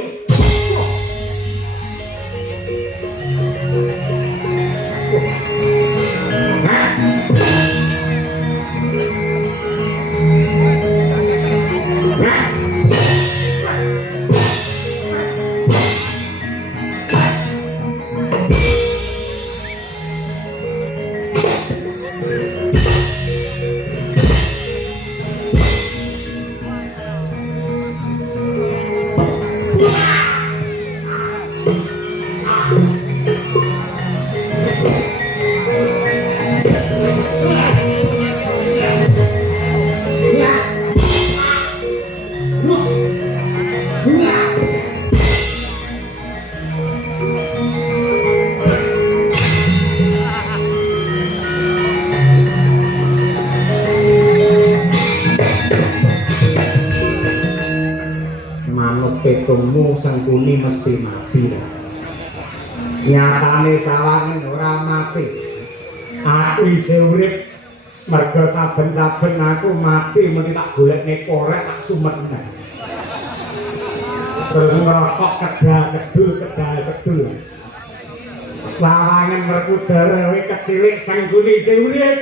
petungmu Sengkuni mesti mati nyatane sawangen ora mati aku isih urip merga saben-saben aku mati mesti tak golekne korek tak sumetne terus ngerokok kedal-kedul sawangen Werkudara kecilik Sengkuni isih urip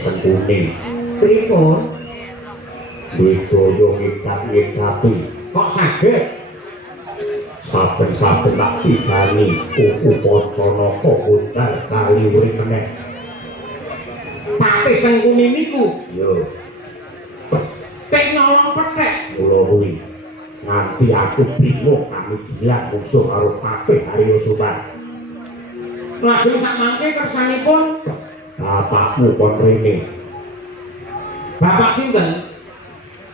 Sengkuni. Pripun? Widaya ngikat-ngikati. Kok saged? Saben-saben tak tibani kuku Pancanaka untar kali urip meneh. Patih Sengkuni niku. Yo. Tek nyolong pethek. Mula kuwi nganti aku bingung kami gila musuh karo Patih Haryo Suman. Lajeng sak mangke kersanipun bapakmu kon rene. Bapak sinten?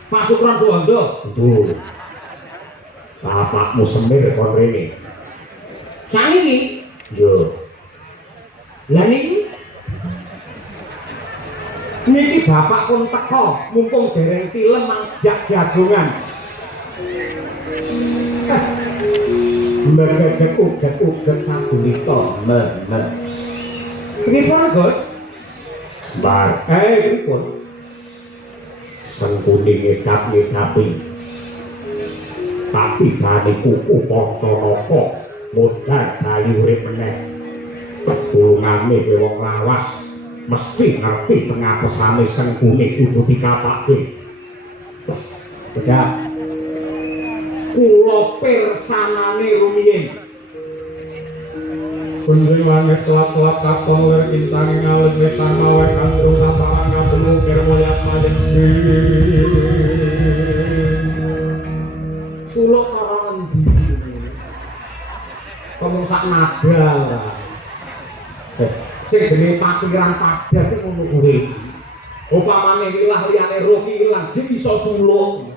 Pak Sukron Suwanda. Betul. Bapakmu Semir kon rene. Saniki? Yo. Lah niki? Niki bapak pun teko mumpung dereng tilem mangjak jagongan. Megek uget sadulita men. Pripun, Gus? Bar, pripun? Sengkuni ngekap-ngekapi. Tapi bani kuku Pancanaka modal bayi urip meneh. Tulungane wong lawas mesti ngerti pengapesane Sengkuni kudu dikapake. Tidak. Kula pirsanane rumiyin. Kunjung langit kelap-kelap kakong lir intang ngalus wetan mawe kandung lapangan ngabulu kirmulya majen Suluk cara ngendi? Ngomong sak nada. Sing jenenge patiran padat iku ngono kuwi. Upamane wilah liyane roh iki ilang jek iso suluk.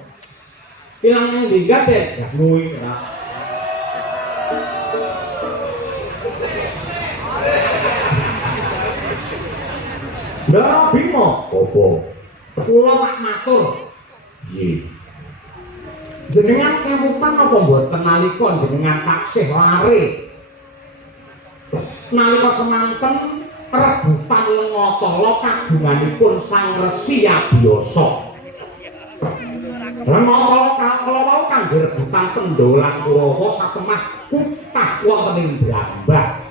Ilang yang dinggat deh, ya semui kena. Ndara Bima, apa? Kula tak matur. Nggih. Jenengan kemutan apa mboten nalika jenengan taksih lare? Nalika semanten rebutan Lengatala kagunganipun Sang Resi Abiyasa. Lengatala kala kangge rebutan Pendolan Kurawa satemah kutah wonten ing Brambah.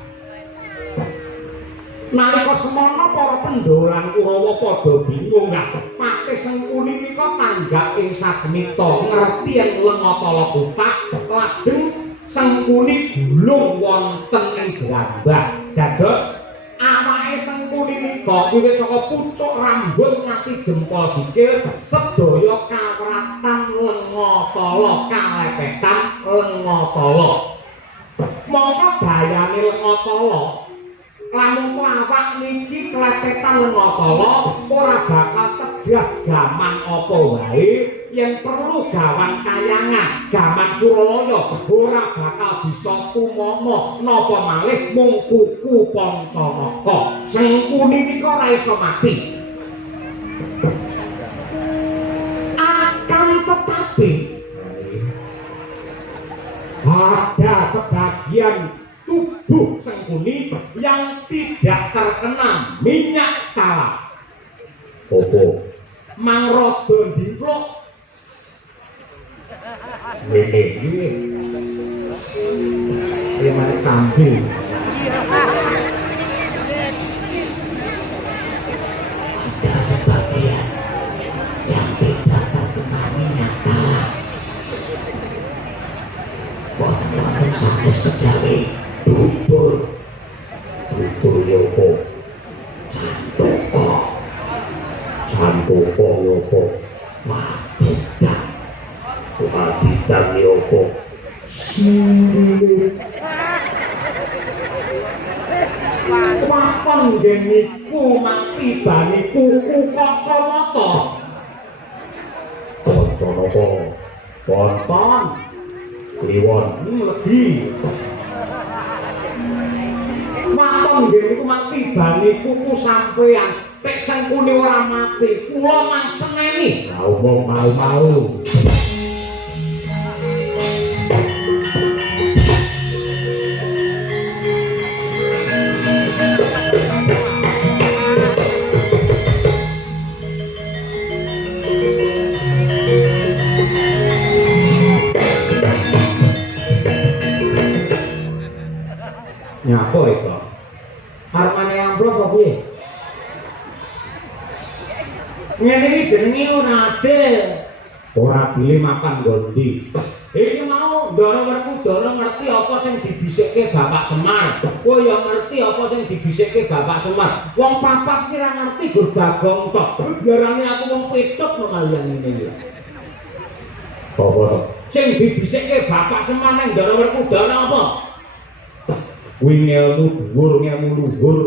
Nalika semana para Pendolan Kurawa padha bingung Patih Sengkuni nika tanggap ing sasmita ngerti yen Lengatala kutah lajeng Sengkuni gulung wonten ing Brambah. Dados awake Sengkuni nika wiwit saka pucuk rambut nganti jempol sikil sedaya kawratan Lengatala kalepetan Lengatala. Mongko bayane Lengatala lamun awak niki klepetan Lengatala ora bakal tegas gaman apa wae yen perlu gawan kayangan gaman Suralaya ora bakal bisa tumama napa malih mung kuku Pancanaka. Sengkuni nika ora iso mati. Akan tetapi ada sebagian tubuh Sengkuni yang tidak terkena minyak kala. Opo? Mang rada ndimpluk. Ngene. Ya mari kambing. Ada sebagian yang tidak terkena minyak kala. Wonten sanes kejawi bubur yopo cantoko yopo madidan yopo wakon geniku mati bani kuku Kacamata. Pancanaka ponton kliwon legi waton nggih niku mati bani kuku sampean pek Sengkuni ora mati kula mang seneni mau nyapa itu armane amplop apa piye Ngene iki jenenge ora adil. Ora dile makan gondi. Iki mau Ndara Werkudara ngerti apa sing dibisikke Bapak Semar. Kowe ya ngerti apa sing dibisikke Bapak Semar. Wong papat sih ra ngerti gur bagong tok. Diarani aku wong petuk kok kalian ngene iki. Apa to? Sing dibisikke Bapak Semar ning Ndara Werkudara apa? Kuwi ngelmu dhuwur, ngelmu luhur.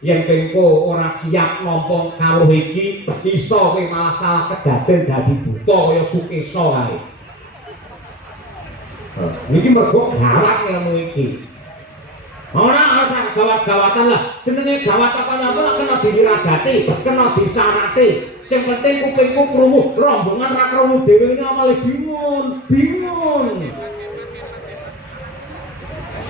Yen pengko ora siap nampa karo iki, iso kowe malah salah kedaden dadi buta kaya Sukesa kae. Niki mergo gawat ilmu iki. Ora usah gawat-gawatan lah. Jenenge gawat apa napa kena diragati, kena disarati. Sing penting kupingku krungu, rombongan ra krungu dhewe ini amale bingung.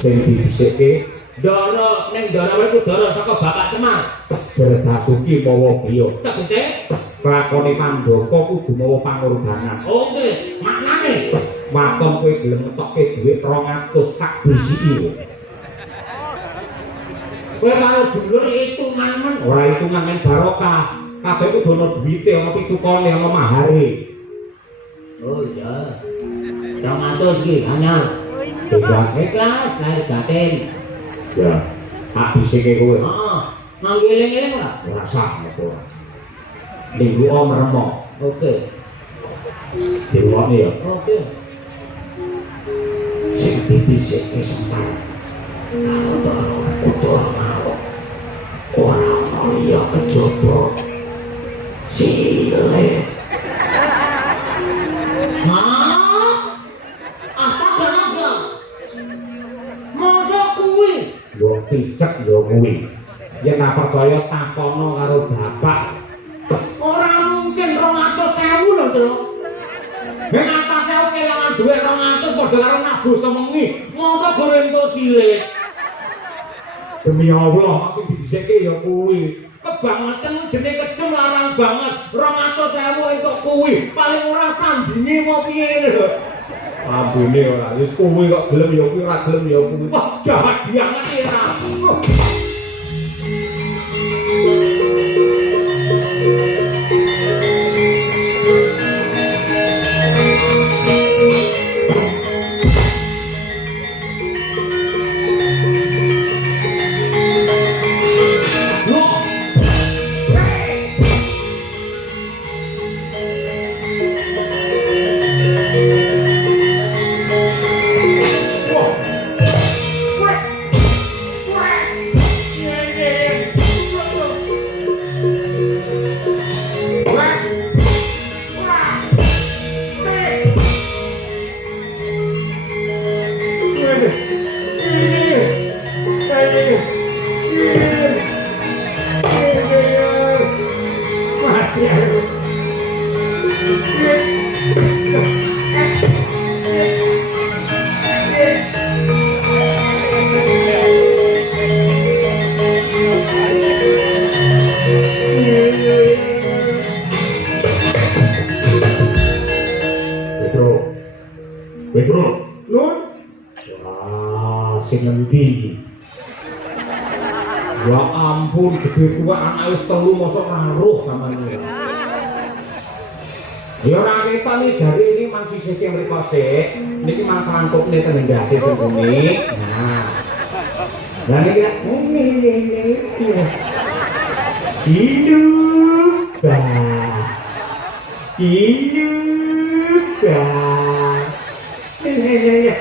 Sing dibisikke Ndara ning Ndara Werkudara saka Bapak Semar. Jerdasuki mawa biya. Tegese Lakone Pandhaka kudu mawa pangorbanan. oke, maknane Waton kowe gelem ngetokke dhuwit 200 tak bisiki. kowe karo dulur hitungan men. Ora hitungan men barokah. Kabeh kudu ana duwite, ana pitukane, ana mahare. Oh iya. 200 iki anyar. Bebas. Ikhlas lahir batin. Ya. Tak bisike kowe. Heeh. Nganggo eling-eling ora? Ora sah apa. Minggu om remok. Oke. Dirungokne ya. Oke. Sing dibisike Semar. Karo utur mau. Ora ana liya kejaba. Sile. Astaga. Mosok kuwi. Yo picek yo kuwi. Yen ora percaya takono karo bapak. Ora mungkin 200.000 lho, Tru. Nek atase kelangan dhuwit 200 padha karo nabu semengi. Mosok goreng entuk silik. Demi Allah masih dibisike ya kuwi. Kebangetan jenenge kejem larang banget. 200.000 entuk kuwi. Paling ora sandinge mau piye lho. Ambune ora wis kuwi kok gelem ya kuwi ora gelem ya kuwi. Wah, jahat banget ya. Petro, Nun. Wah, sing ngendi? Ya ampun, gede tua anak wis 3 mosok raruh samane. Ya ora ketok nih jari ini masih sithik mriko sik. Niki mang kantokne teng ndase sembunyi. Nah. Lah niki hidup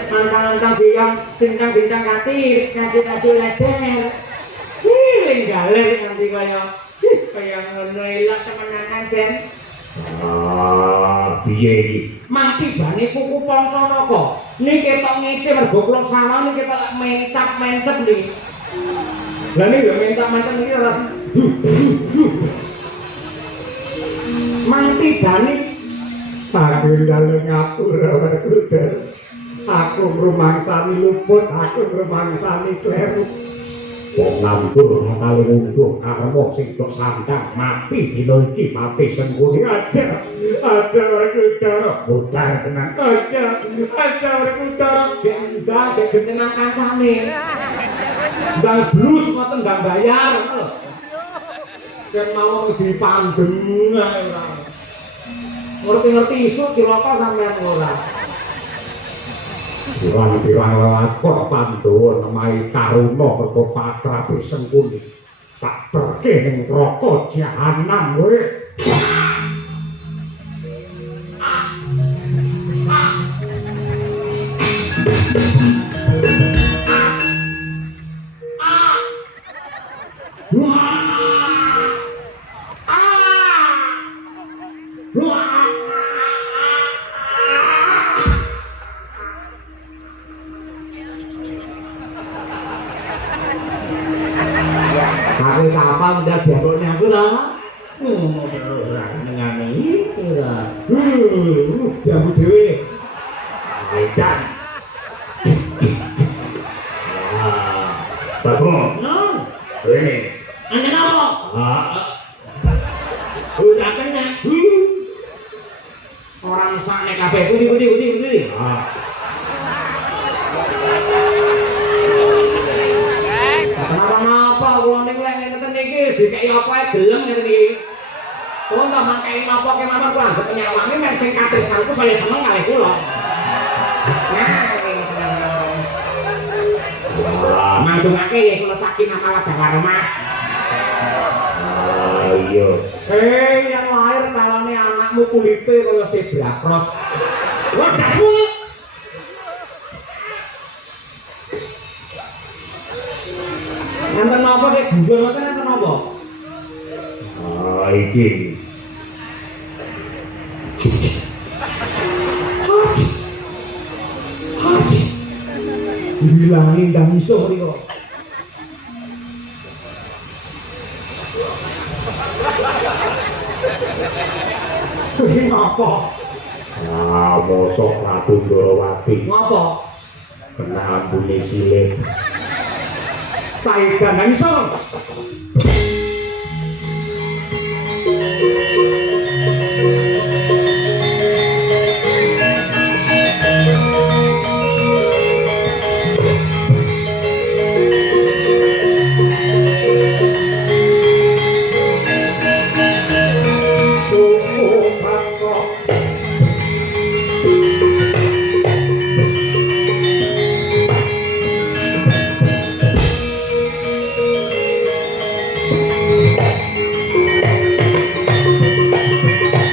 Antang-antang biang bintang-bintang kati lebar. Lenggaler nanti kaya ngono elok temenan Den. Piye iki? Mati bane kuku Pancanaka. Niki ketok ngece mergo kula sawah niki ketok mencap-mencep niki. Lah niki lho mencap-mencep niki ora. Mati bane Pagundal ngapur Werkudara. Aku ngrumangsani luput, aku ngrumangsani kleru. Wong ngampur akale untung karemo sing tok sandang mati dina iki mati sengkuni aja. Aja Werkudara, putar tenan. Aja Werkudara, ndang gentenan kancane. ndang blus ngoten ndang bayar. Yen mau dipandeng ae ora. Ngerti-ngerti isu cilaka sampean ora. Pirang-pirang lelakon Pandhawa nemahi karuna merga patrape Sengkuni. Tak terke ning neraka jahanam kowe. Aku sapa ndak diabone aku ta? Ora nengane ora. Diambu dhewe. Edan. Bagong. Non, Rene. anjen apa? Udah kena. Orang sakne kabeh putih. Kenapa kula ning lek ngeten iki dikeki apa ae gelem ngeten iki. Kok tak mangkei napa kemawon kula anggap penyawange mek sing katresnanku saya seneng kalih kula. Mandungake ya kula saking amal Dawarma. Iya. Yang lahir kalane anakmu kulite kaya sebrakros. Wadahmu. Enten napa nek gunjul ngoten enten napa? Iki. Dibilangi ndang iso mriko. Kuwi apa? Mosok Ratu Ndorowati. Ngapa? Kena ambune silit. Saedan ndang iso.